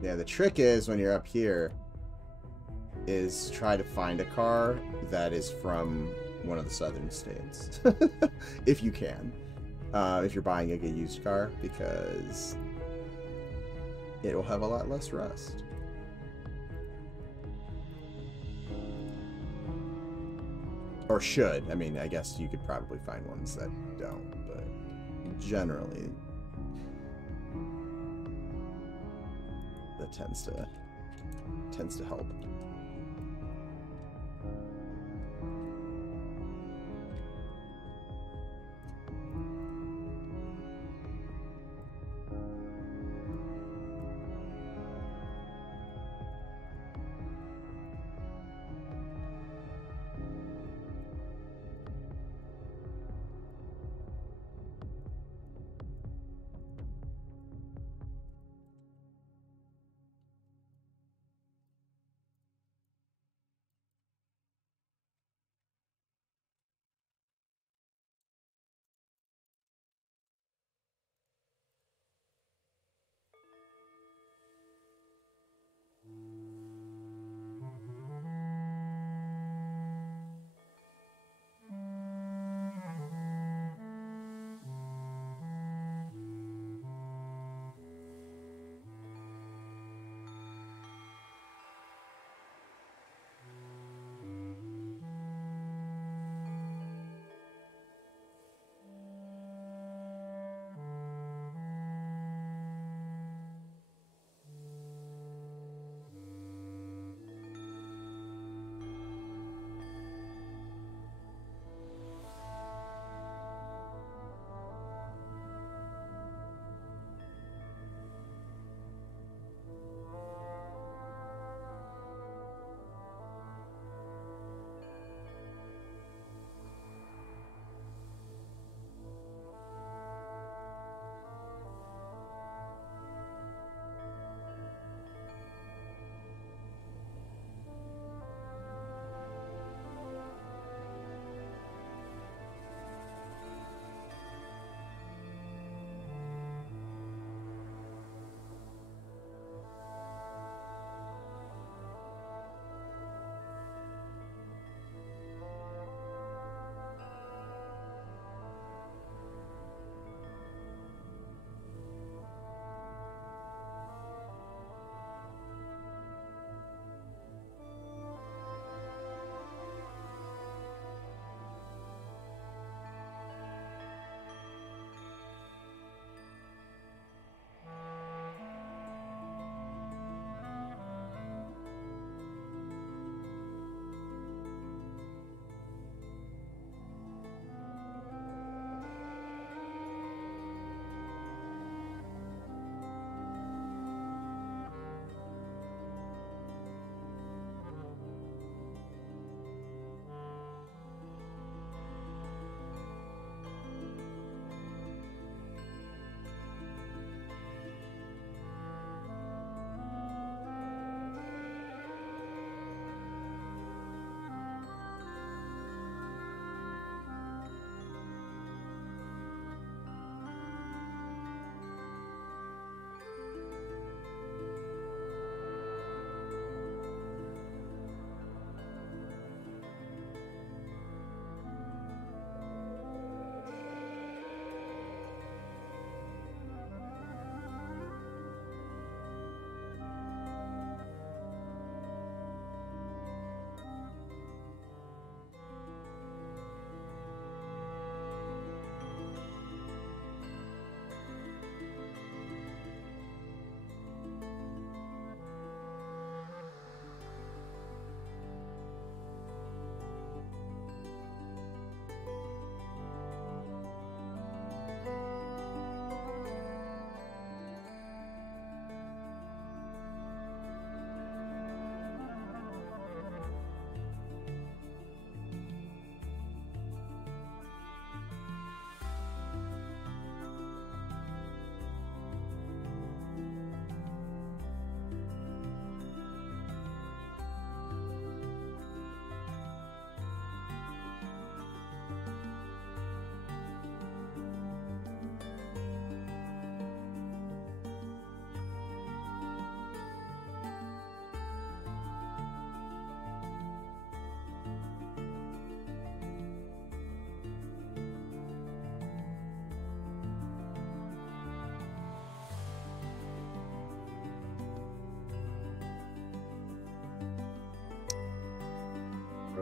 Yeah, the trick is when you're up here is try to find a car that is from one of the southern states. If you can. If you're buying a used car, because it will have a lot less rust. Or should. I mean, I guess you could probably find ones that don't, but generally that tends to help.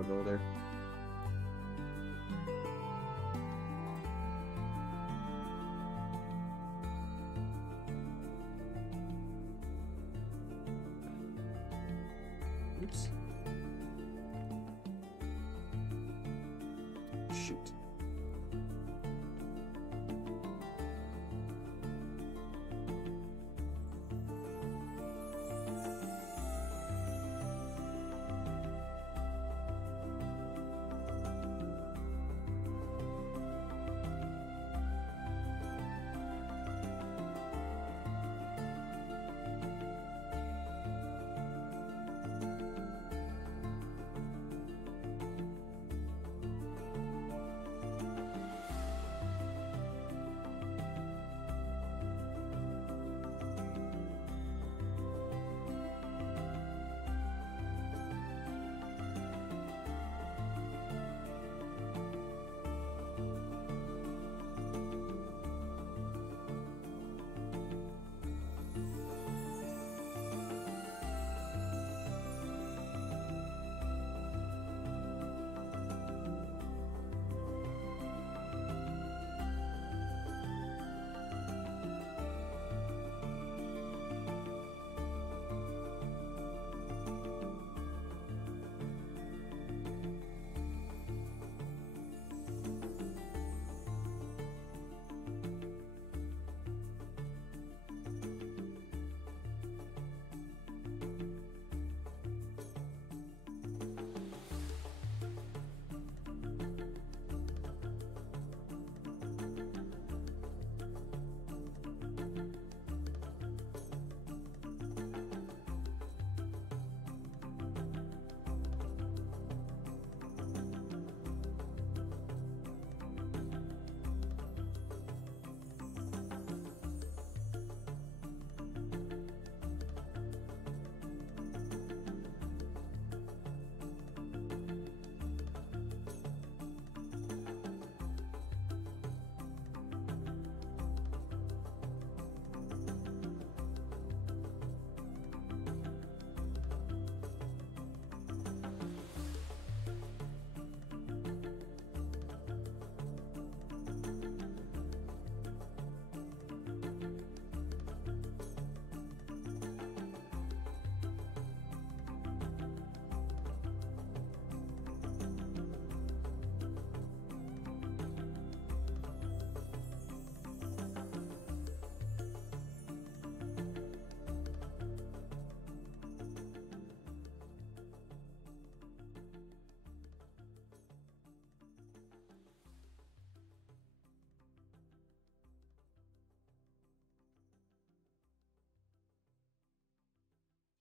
builder. Oops. Shoot.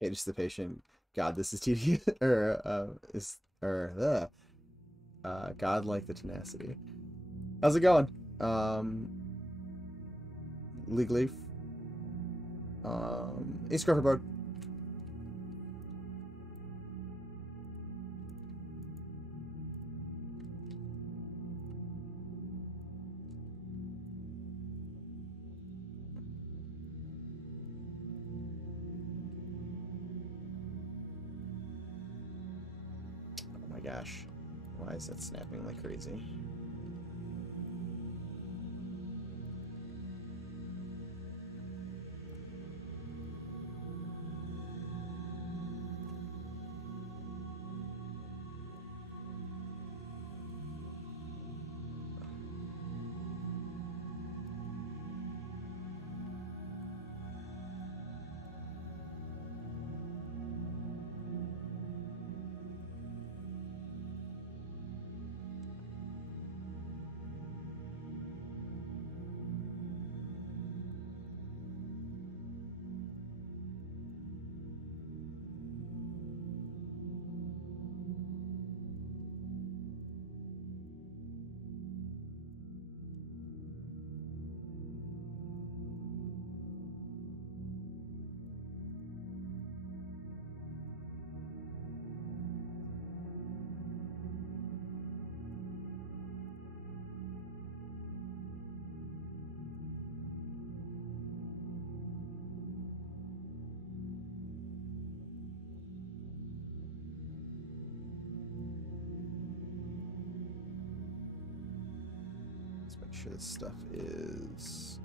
Anticipation. God, this is tedious. God like the tenacity. How's it going? League Leaf. Hey, Scrufferboard. Oh my gosh. Why is that snapping like crazy? Make sure this stuff is...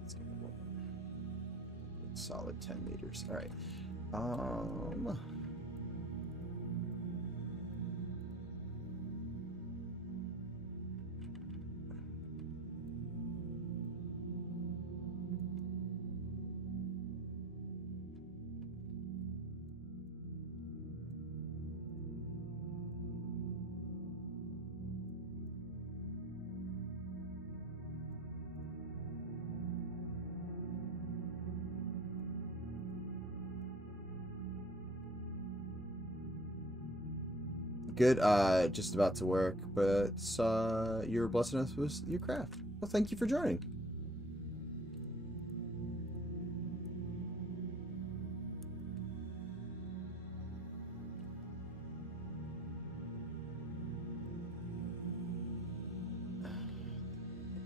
Let's give it a solid 10 meters. All right. Good, just about to work, but you're blessing us with your craft. Well, thank you for joining.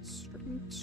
Straight.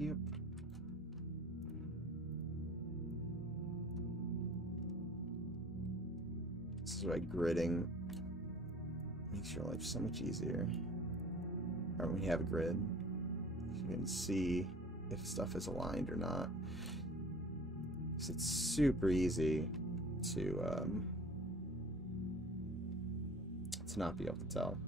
Yep. This is why gridding makes your life so much easier. Or when you have a grid, you can see if stuff is aligned or not. Because it's super easy to not be able to tell.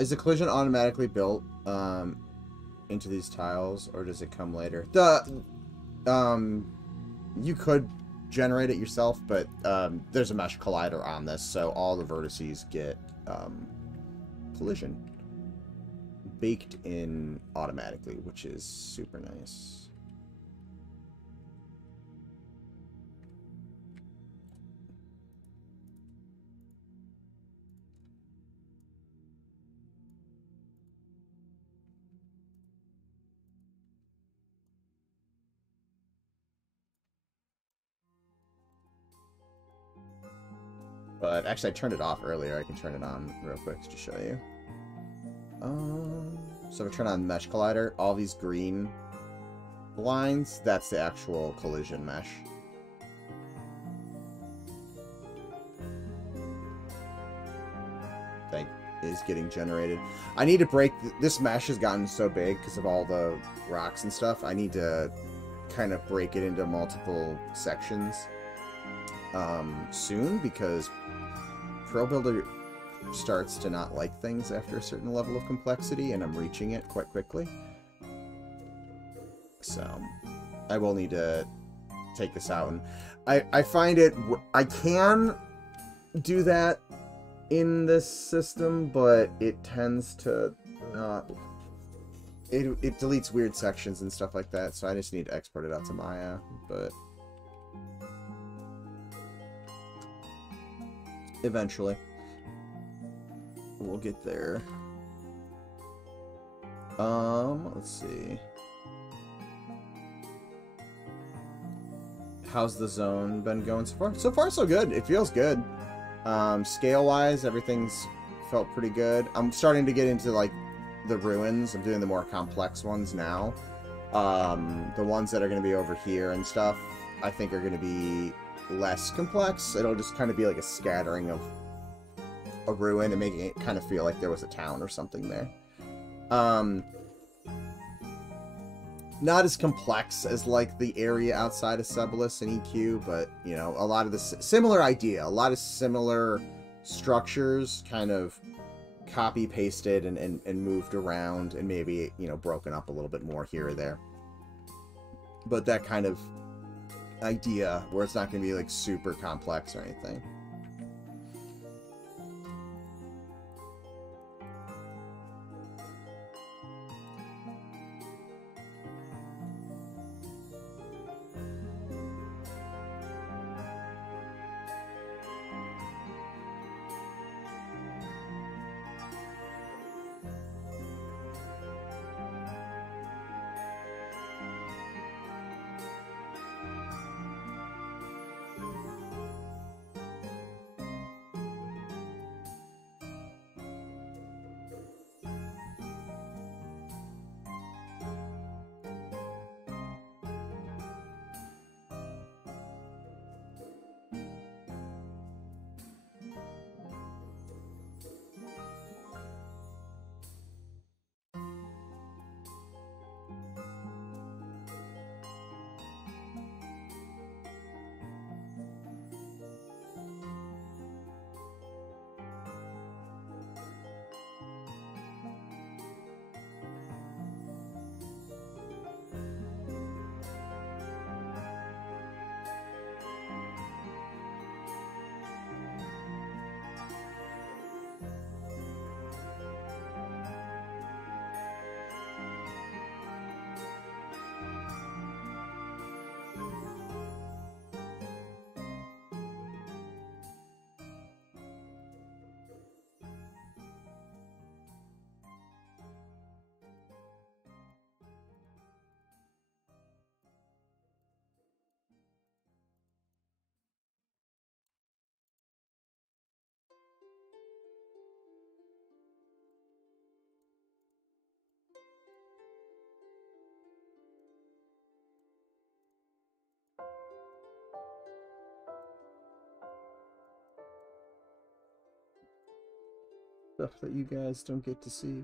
Is the collision automatically built into these tiles, or does it come later? You could generate it yourself, but there's a mesh collider on this, so all the vertices get collision baked in automatically, which is super nice. But actually, I turned it off earlier. I can turn it on real quick to show you. So if I turn on Mesh Collider, all these green lines, that's the actual collision mesh. That is getting generated. I need to break... This mesh has gotten so big because of all the rocks and stuff. I need to kind of break it into multiple sections soon, because Pro Builder starts to not like things after a certain level of complexity, and I'm reaching it quite quickly. So I will need to take this out, and I find it... I can do that in this system, but it tends to not... It deletes weird sections and stuff like that, so I just need to export it out to Maya, but... Eventually. We'll get there. Let's see. How's the zone been going so far? So far, so good. It feels good. Scale-wise, everything's felt pretty good. I'm starting to get into, like, the ruins. I'm doing the more complex ones now. The ones that are going to be over here and stuff, I think are going to be less complex. It'll just kind of be like a scattering of a ruin and making it kind of feel like there was a town or something there. Not as complex as, like, the area outside of Ceballos and EQ, but, you know, a lot of the similar idea. A lot of similar structures kind of copy-pasted and moved around and maybe, you know, broken up a little bit more here or there. But that kind of idea where it's not going to be, like, super complex or anything. Stuff that you guys don't get to see.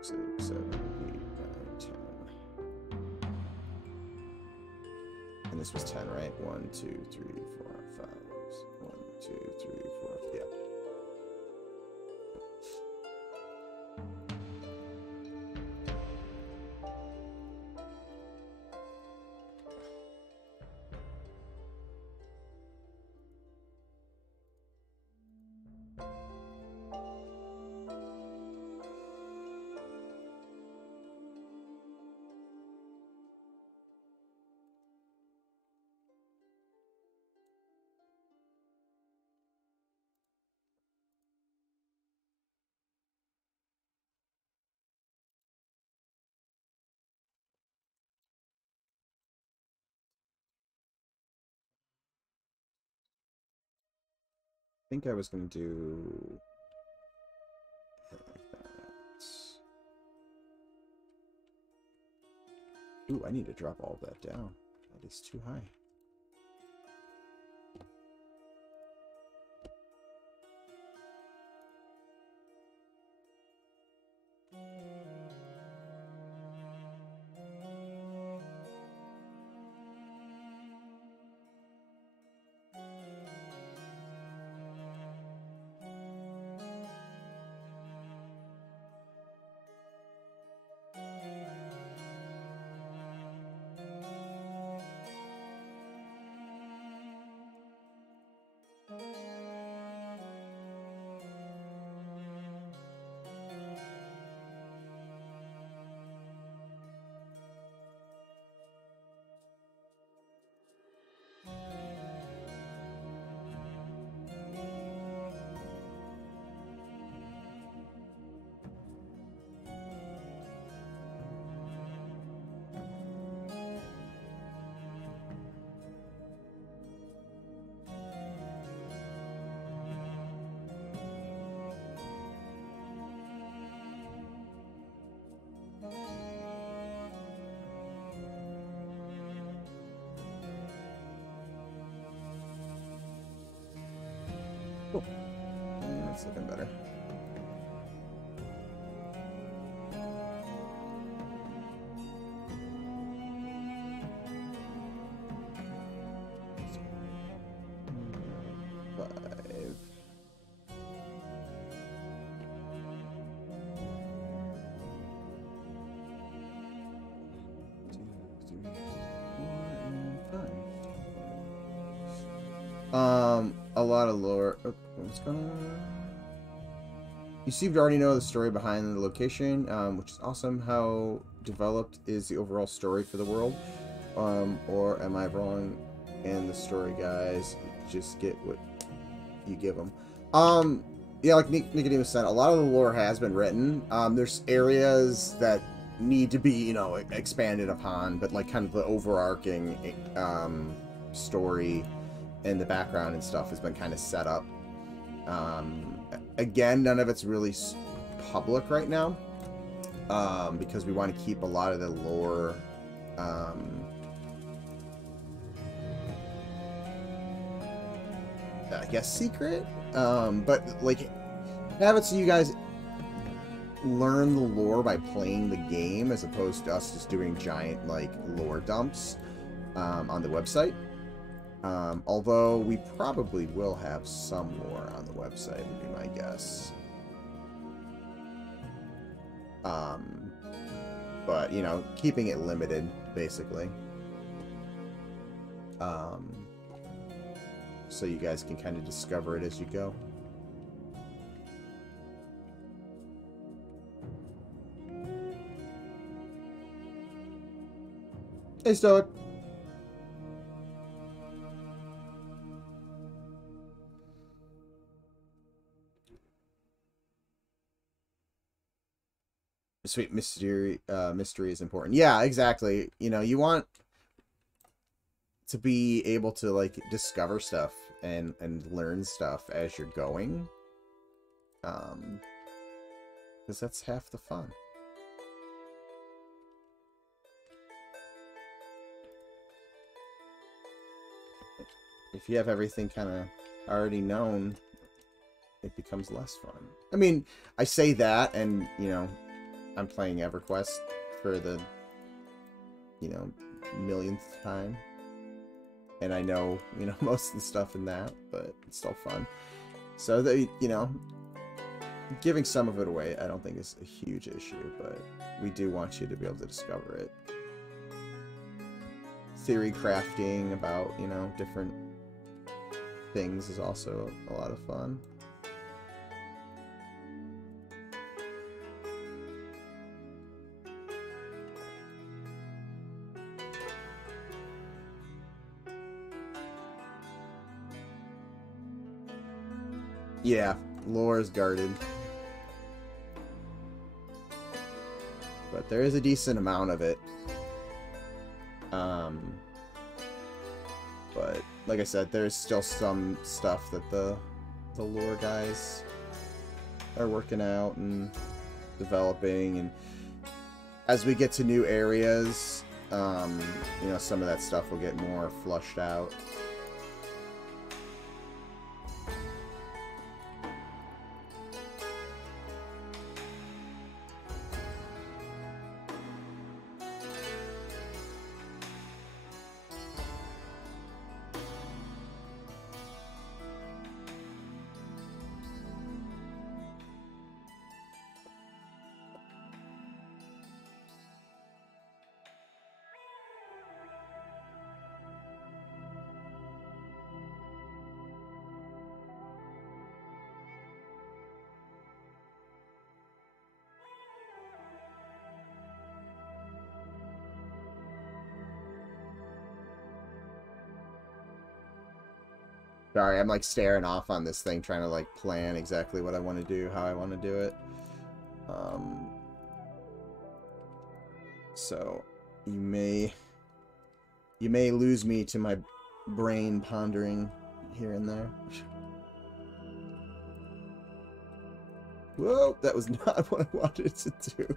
6, 7, 8, 9, 10. And this was 10, right? 1, 2, 3, 4, 5. 1, 2, 3, 4. Yeah. I think I was going to do like that. Ooh, I need to drop all of that down. That is too high. Cool. That's looking better. A lot of lore. Oh, what's going on? You seem to already know the story behind the location, which is awesome. How developed is the overall story for the world? Or am I wrong? And the story guys just get what you give them. Yeah, like Nicodemus said, a lot of the lore has been written. There's areas that need to be, you know, expanded upon, but like kind of the overarching story and the background and stuff has been kind of set up. Again, none of it's really public right now, because we want to keep a lot of the lore I guess secret, but like have it so you guys learn the lore by playing the game as opposed to us just doing giant like lore dumps on the website. Although we probably will have some lore on the website, would be my guess. But you know, keeping it limited basically. So you guys can kind of discover it as you go. Hey, Stoic. Sweet mystery is important. Yeah, exactly. You know, you want to be able to like discover stuff and learn stuff as you're going, because that's half the fun. If you have everything kind of already known, it becomes less fun. I mean, I say that, and you know, I'm playing EverQuest for the, you know, millionth time. And I know, you know, most of the stuff in that, but it's still fun. So, you know, giving some of it away, I don't think is a huge issue, but we do want you to be able to discover it. Theory crafting about, you know, different things is also a lot of fun. Yeah, lore is guarded. But there is a decent amount of it. But like I said, there's still some stuff that the lore guys are working out and developing, and as we get to new areas, you know, some of that stuff will get more flushed out. Sorry, I'm like staring off on this thing, trying to like plan exactly what I want to do, how I want to do it. So you may lose me to my brain pondering here and there. Whoa, that was not what I wanted to do.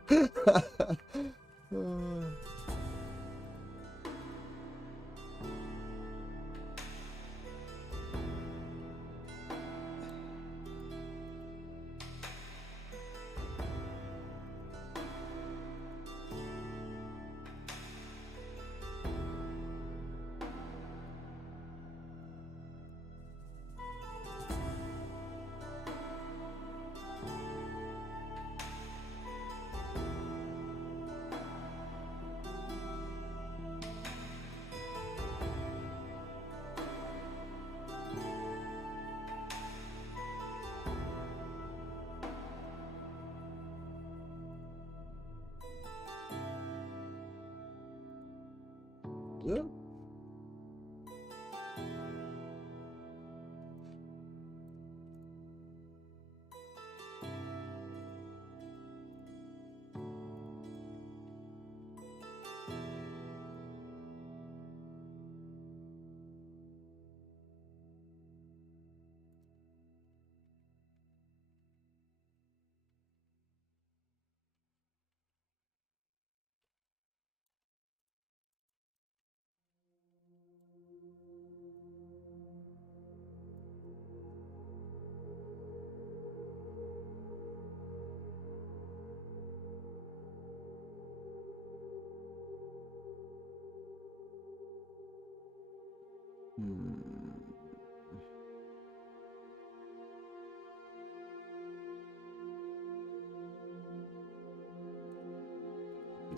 These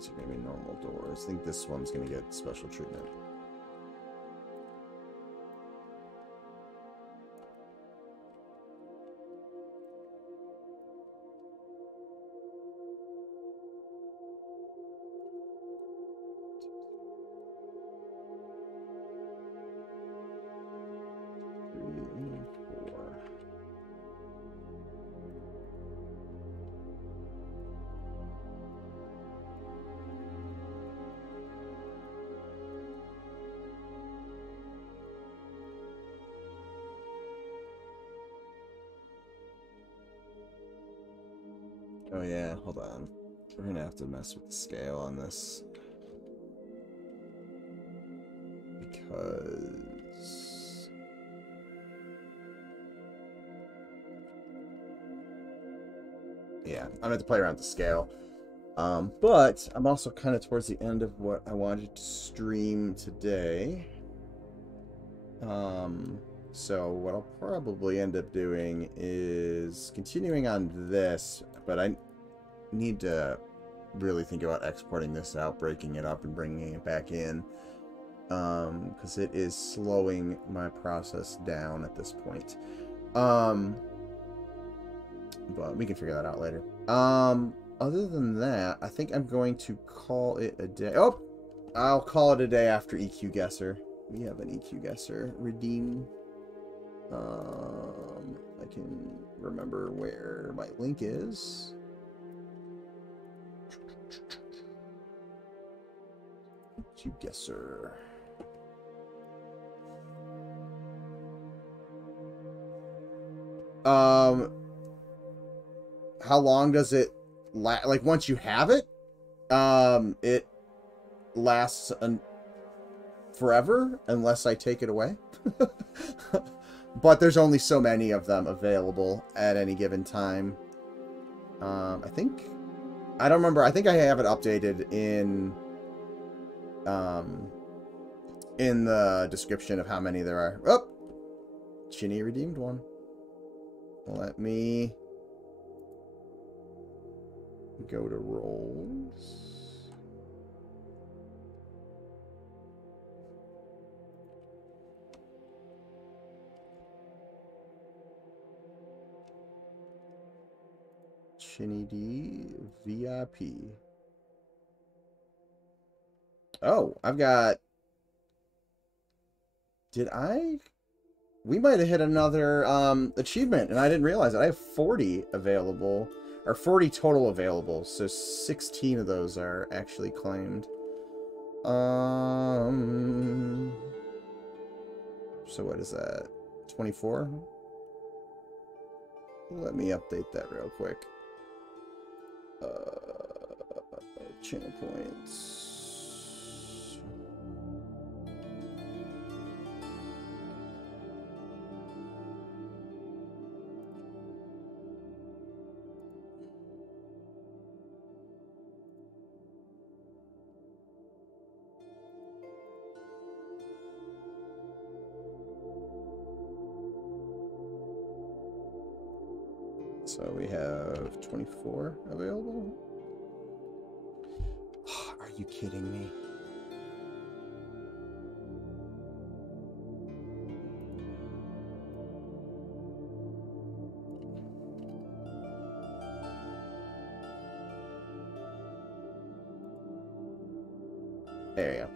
are going to be normal doors. I think this one's going to get special treatment. Oh yeah, hold on. We're gonna have to mess with the scale on this. Because... yeah, I'm gonna have to play around with the scale. But I'm also kind of towards the end of what I wanted to stream today. So what I'll probably end up doing is continuing on this, but I need to really think about exporting this out, breaking it up, and bringing it back in, because it is slowing my process down at this point. But we can figure that out later. Other than that, I think I'm going to call it a day. Oh, I'll call it a day after EQ Guesser. We have an EQ Guesser redeem. I can remember where my link is. EQ Guesser. How long does it like once you have it? It lasts forever unless I take it away. But there's only so many of them available at any given time. I think, I don't remember. I think I have it updated in the description of how many there are. Oh, Chinny redeemed one. Let me go to roles. Chinny D VIP. Oh, I've got... Did I... We might have hit another achievement, and I didn't realize it. I have 40 available, or 40 total available, so 16 of those are actually claimed. So what is that? 24? Let me update that real quick. Channel points. So we have 24 available. Are you kidding me? There you go.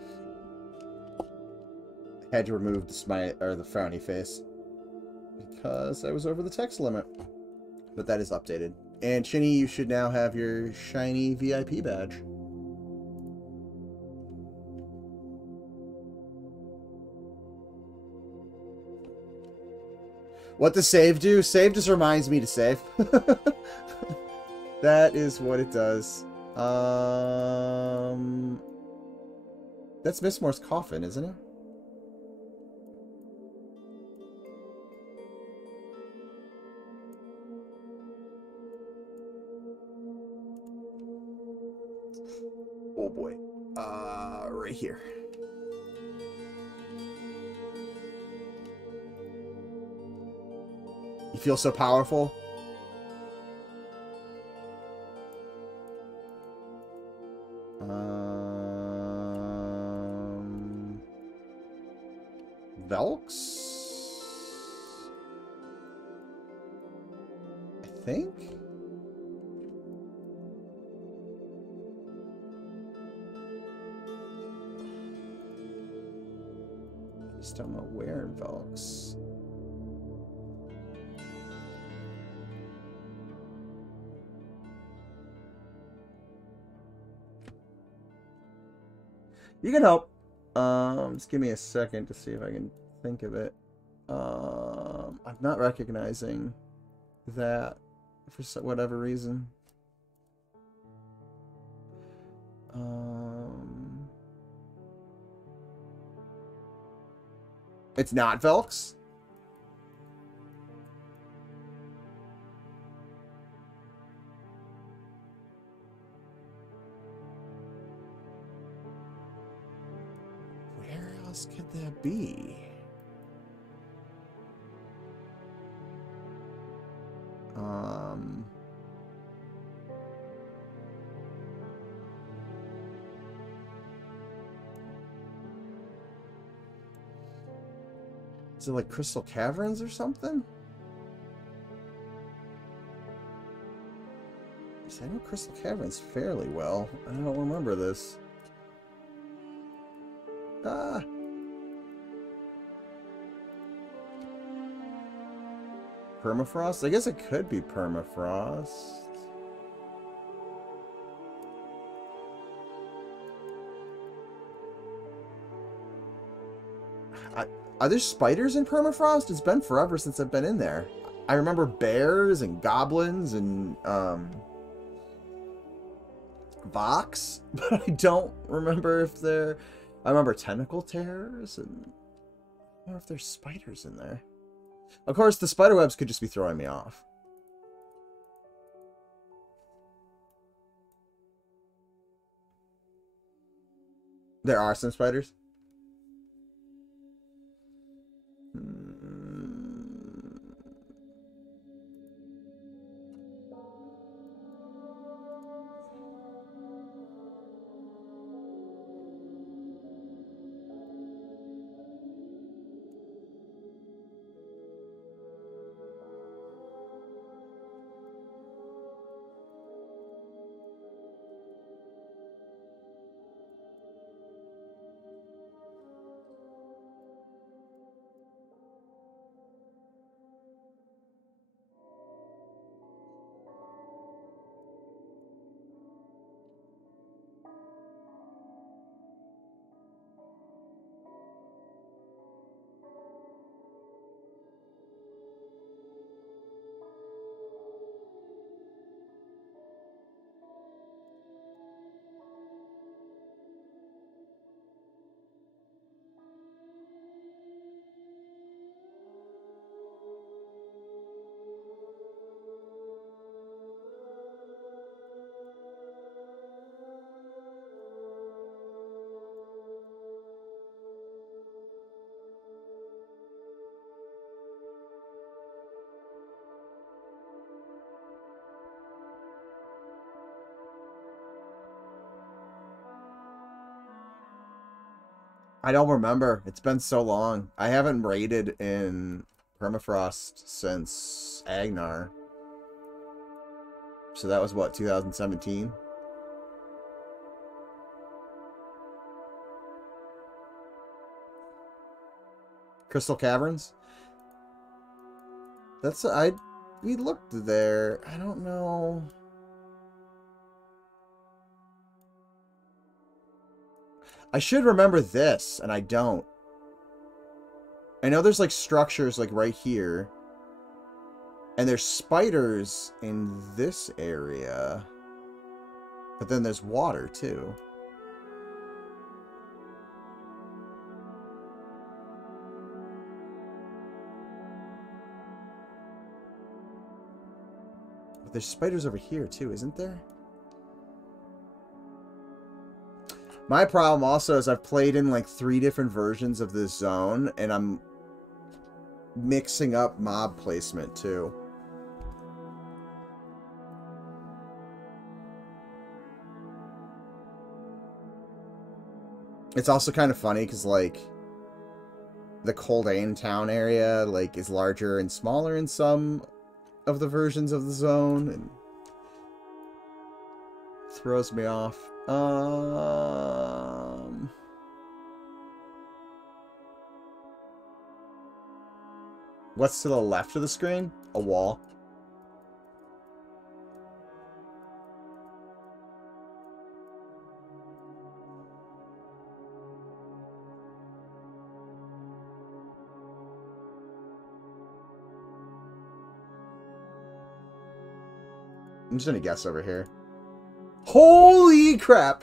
I had to remove the smile or the frowny face because I was over the text limit. But that is updated. And Chinny, you should now have your shiny VIP badge. What does save do? Save just reminds me to save. That is what it does. That's Miss Moore's coffin, isn't it? Oh boy. Right here. You feel so powerful? Velks? I think? I just don't know where in Velks. You can help. Just give me a second to see if I can think of it. I'm not recognizing that for whatever reason. It's not Velks? Where else could that be? Is it like Crystal Caverns or something? I know Crystal Caverns fairly well. I don't remember this. Ah. Permafrost? I guess it could be permafrost. Are there spiders in permafrost? It's been forever since I've been in there. I remember bears and goblins and Vox, but I don't remember if they're... I remember tentacle terrors, and I wonder if there's spiders in there. Of course, the spider webs could just be throwing me off. There are some spiders. I don't remember. It's been so long. I haven't raided in permafrost since Agnar. So that was what, 2017? Crystal Caverns? That's we looked there. I don't know. I should remember this, and I don't. I know there's like structures like right here. And there's spiders in this area. But then there's water too. But there's spiders over here too, isn't there? My problem also is I've played in like 3 different versions of this zone, and mixing up mob placement too. It's also kind of funny because, like, the Coldane town area, like, is larger and smaller in some of the versions of the zone, and throws me off. What's to the left of the screen? A wall. I'm just gonna guess over here. Holy crap!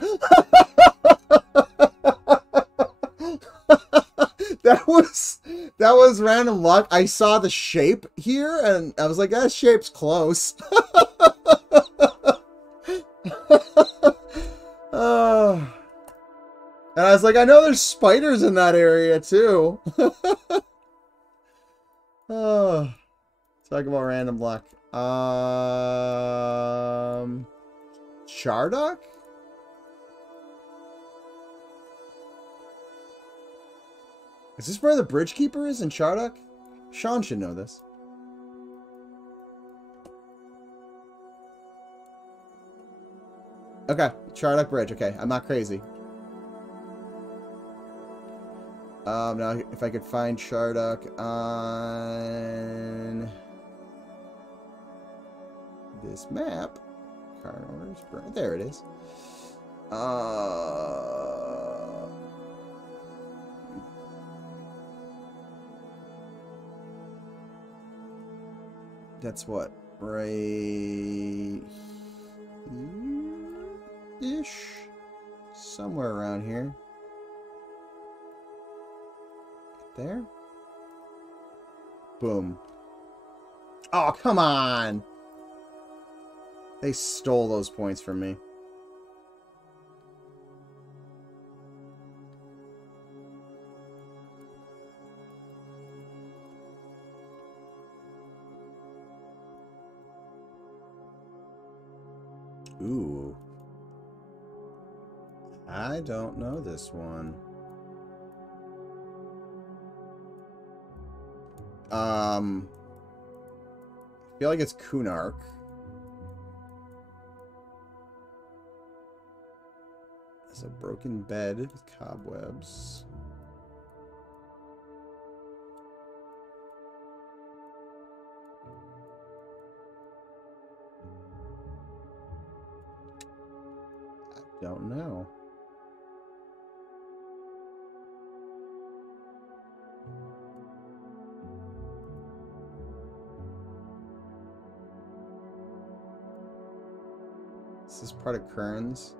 That was random luck. I saw the shape here, and I was like, that shape's close. And I was like, I know there's spiders in that area, too. Talk about random luck. Shardock? Is this where the Bridge Keeper is in Shardock? Sean should know this. Okay, Shardock Bridge. Okay, I'm not crazy. Now if I could find Shardock on this map. There it is. That's what, right here-ish? Somewhere around here. There? Boom. Oh, come on! They stole those points from me. Ooh. I don't know this one. I feel like it's Kunark. There's a broken bed with cobwebs. I don't know. Is this part of Kearns?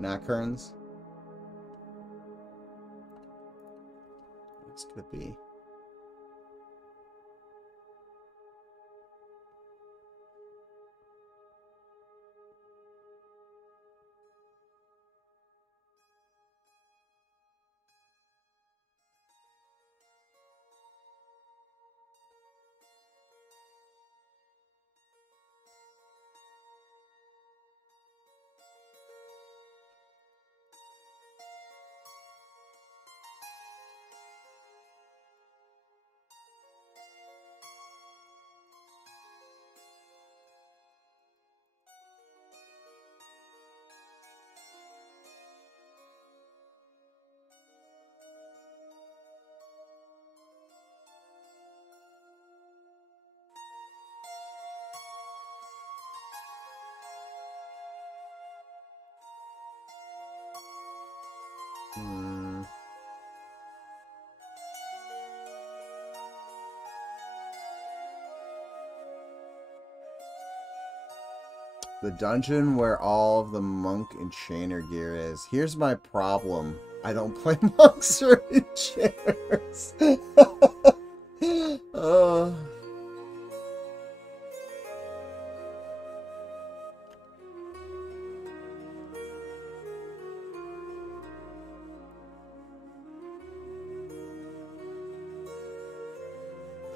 Not Kearns? What's could it be? The dungeon where all of the monk and chainer gear is. Here's my problem. I don't play monks or enchanters.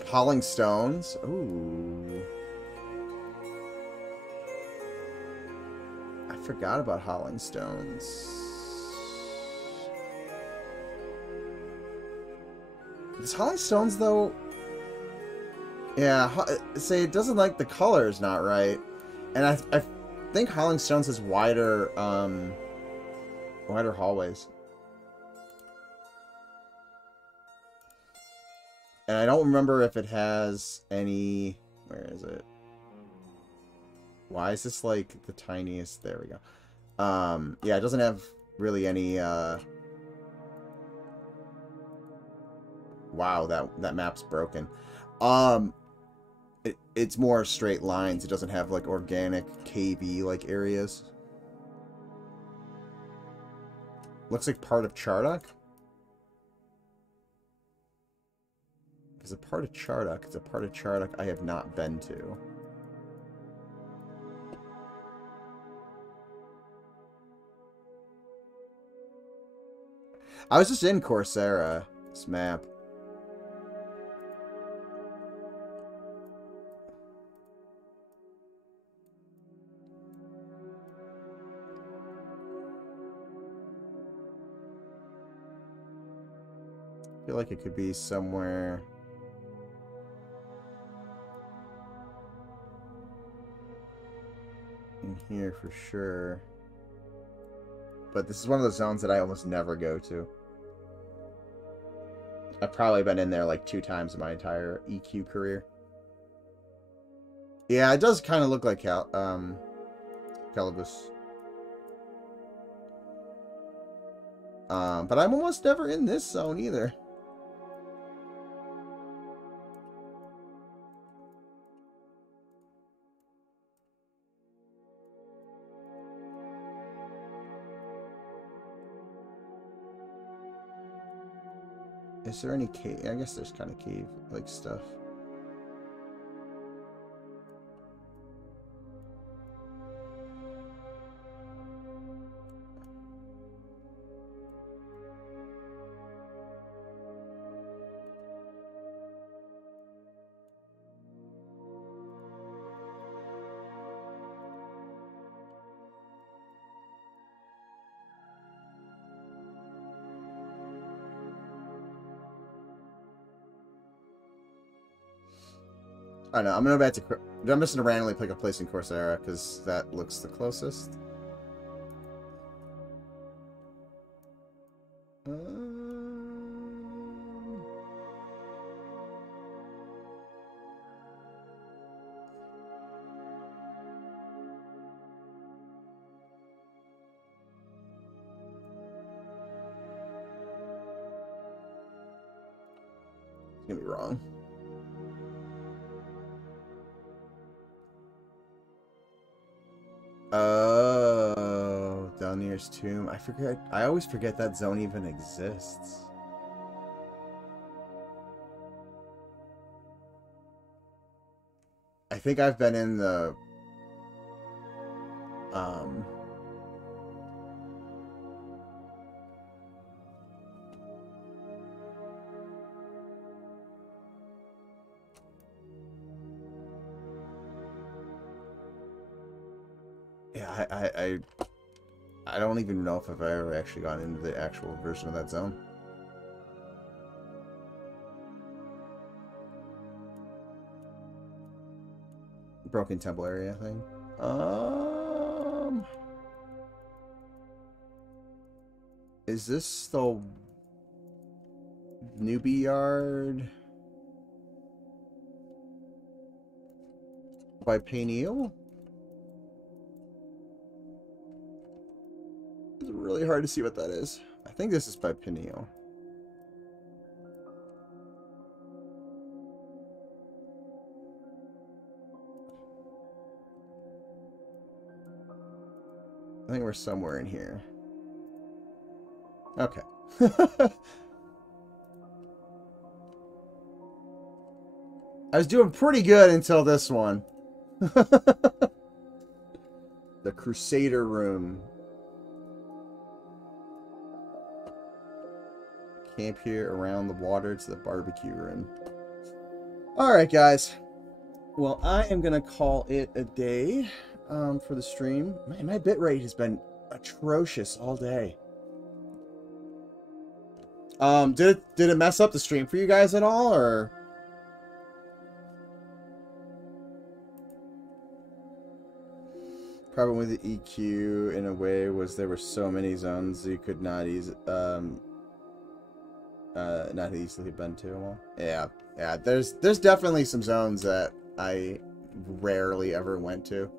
Hauling Stones. Ooh. I forgot about Hauling Stones. Is Hauling Stones, though... Yeah, say it doesn't like the color's not right. And I think Hauling Stones has wider, wider hallways. And I don't remember if it has any... Where is it? Why is this, like, the tiniest... There we go. Yeah, it doesn't have really any, Wow, that map's broken. It's more straight lines. It doesn't have, like, organic, cavey, like, areas. Looks like part of Chardok. Is a part of Chardok. It's a part of Chardok I have not been to. I was just in Coursera, this map. I feel like it could be somewhere... in here for sure. But this is one of those zones that I almost never go to. I've probably been in there like 2 times in my entire EQ career. Yeah, it does kind of look like Calibus. But I'm almost never in this zone either. Is there any cave? I guess there's kind of cave-like stuff. I know. I'm gonna go back to. I'm just gonna randomly pick a place in Coursera because that looks the closest. It's gonna be wrong. Oh, Dalnir's tomb. I forget. I always forget that zone even exists. I think I've been in the yeah, I don't even know if I've ever actually gone into the actual version of that zone. Broken Temple area thing. Is this the newbie yard by Payneal? It's really hard to see what that is. I think this is by Payneal. I think we're somewhere in here. Okay. I was doing pretty good until this one. The Crusader Room. Camp here around the water to the barbecue room. Alright, guys. Well, I am going to call it a day for the stream. My bitrate has been atrocious all day. Did it mess up the stream for you guys at all, or? Problem with the EQ in a way was there were so many zones you could not not easily bend to them all. Yeah, there's definitely some zones that I rarely ever went to.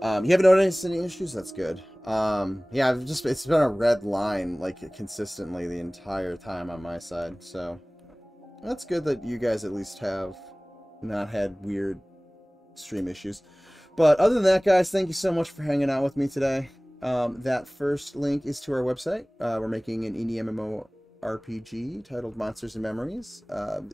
You haven't noticed any issues? That's good. Yeah, it's been a red line like consistently the entire time on my side, so that's good that you guys at least have not had weird stream issues. But other than that, guys, thank you so much for hanging out with me today. That first link is to our website. We're making an indie MMORPG titled Monsters and Memories.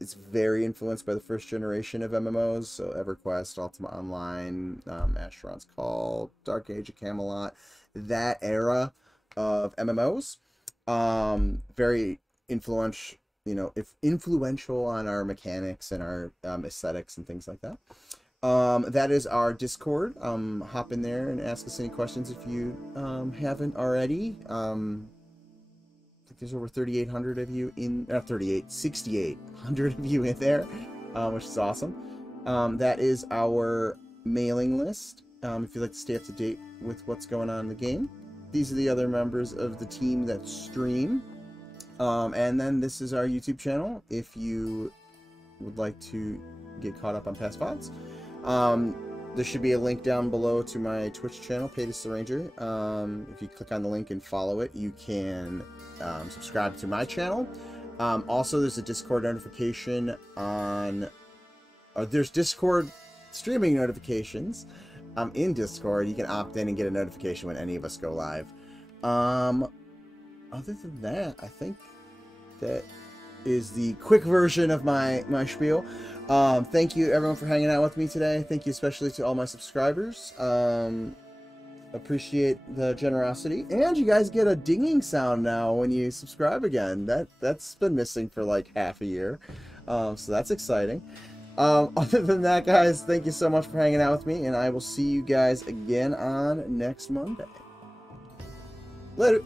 It's very influenced by the first generation of MMOs, so EverQuest, Ultima Online, Asheron's Call, Dark Age of Camelot, that era of MMOs. Very influential, influential on our mechanics and our aesthetics and things like that. That is our Discord. Hop in there and ask us any questions if you haven't already. I think there's over 3,800 of you in, 6,800 of you in there, which is awesome. That is our mailing list. If you'd like to stay up to date with what's going on in the game. These are the other members of the team that stream. And then this is our YouTube channel if you would like to get caught up on past VODs. There should be a link down below to my Twitch channel, Paytus the Ranger. If you click on the link and follow it, you can subscribe to my channel. Also, there's a Discord notification on... there's Discord streaming notifications. In Discord, you can opt in and get a notification when any of us go live. Other than that, I think that is the quick version of my spiel. Thank you everyone for hanging out with me today. Thank you especially to all my subscribers. Appreciate the generosity. And you guys get a dinging sound now when you subscribe again. That's been missing for like half a year. So that's exciting. Other than that, guys, thank you so much for hanging out with me, and I will see you guys again on next Monday. Later.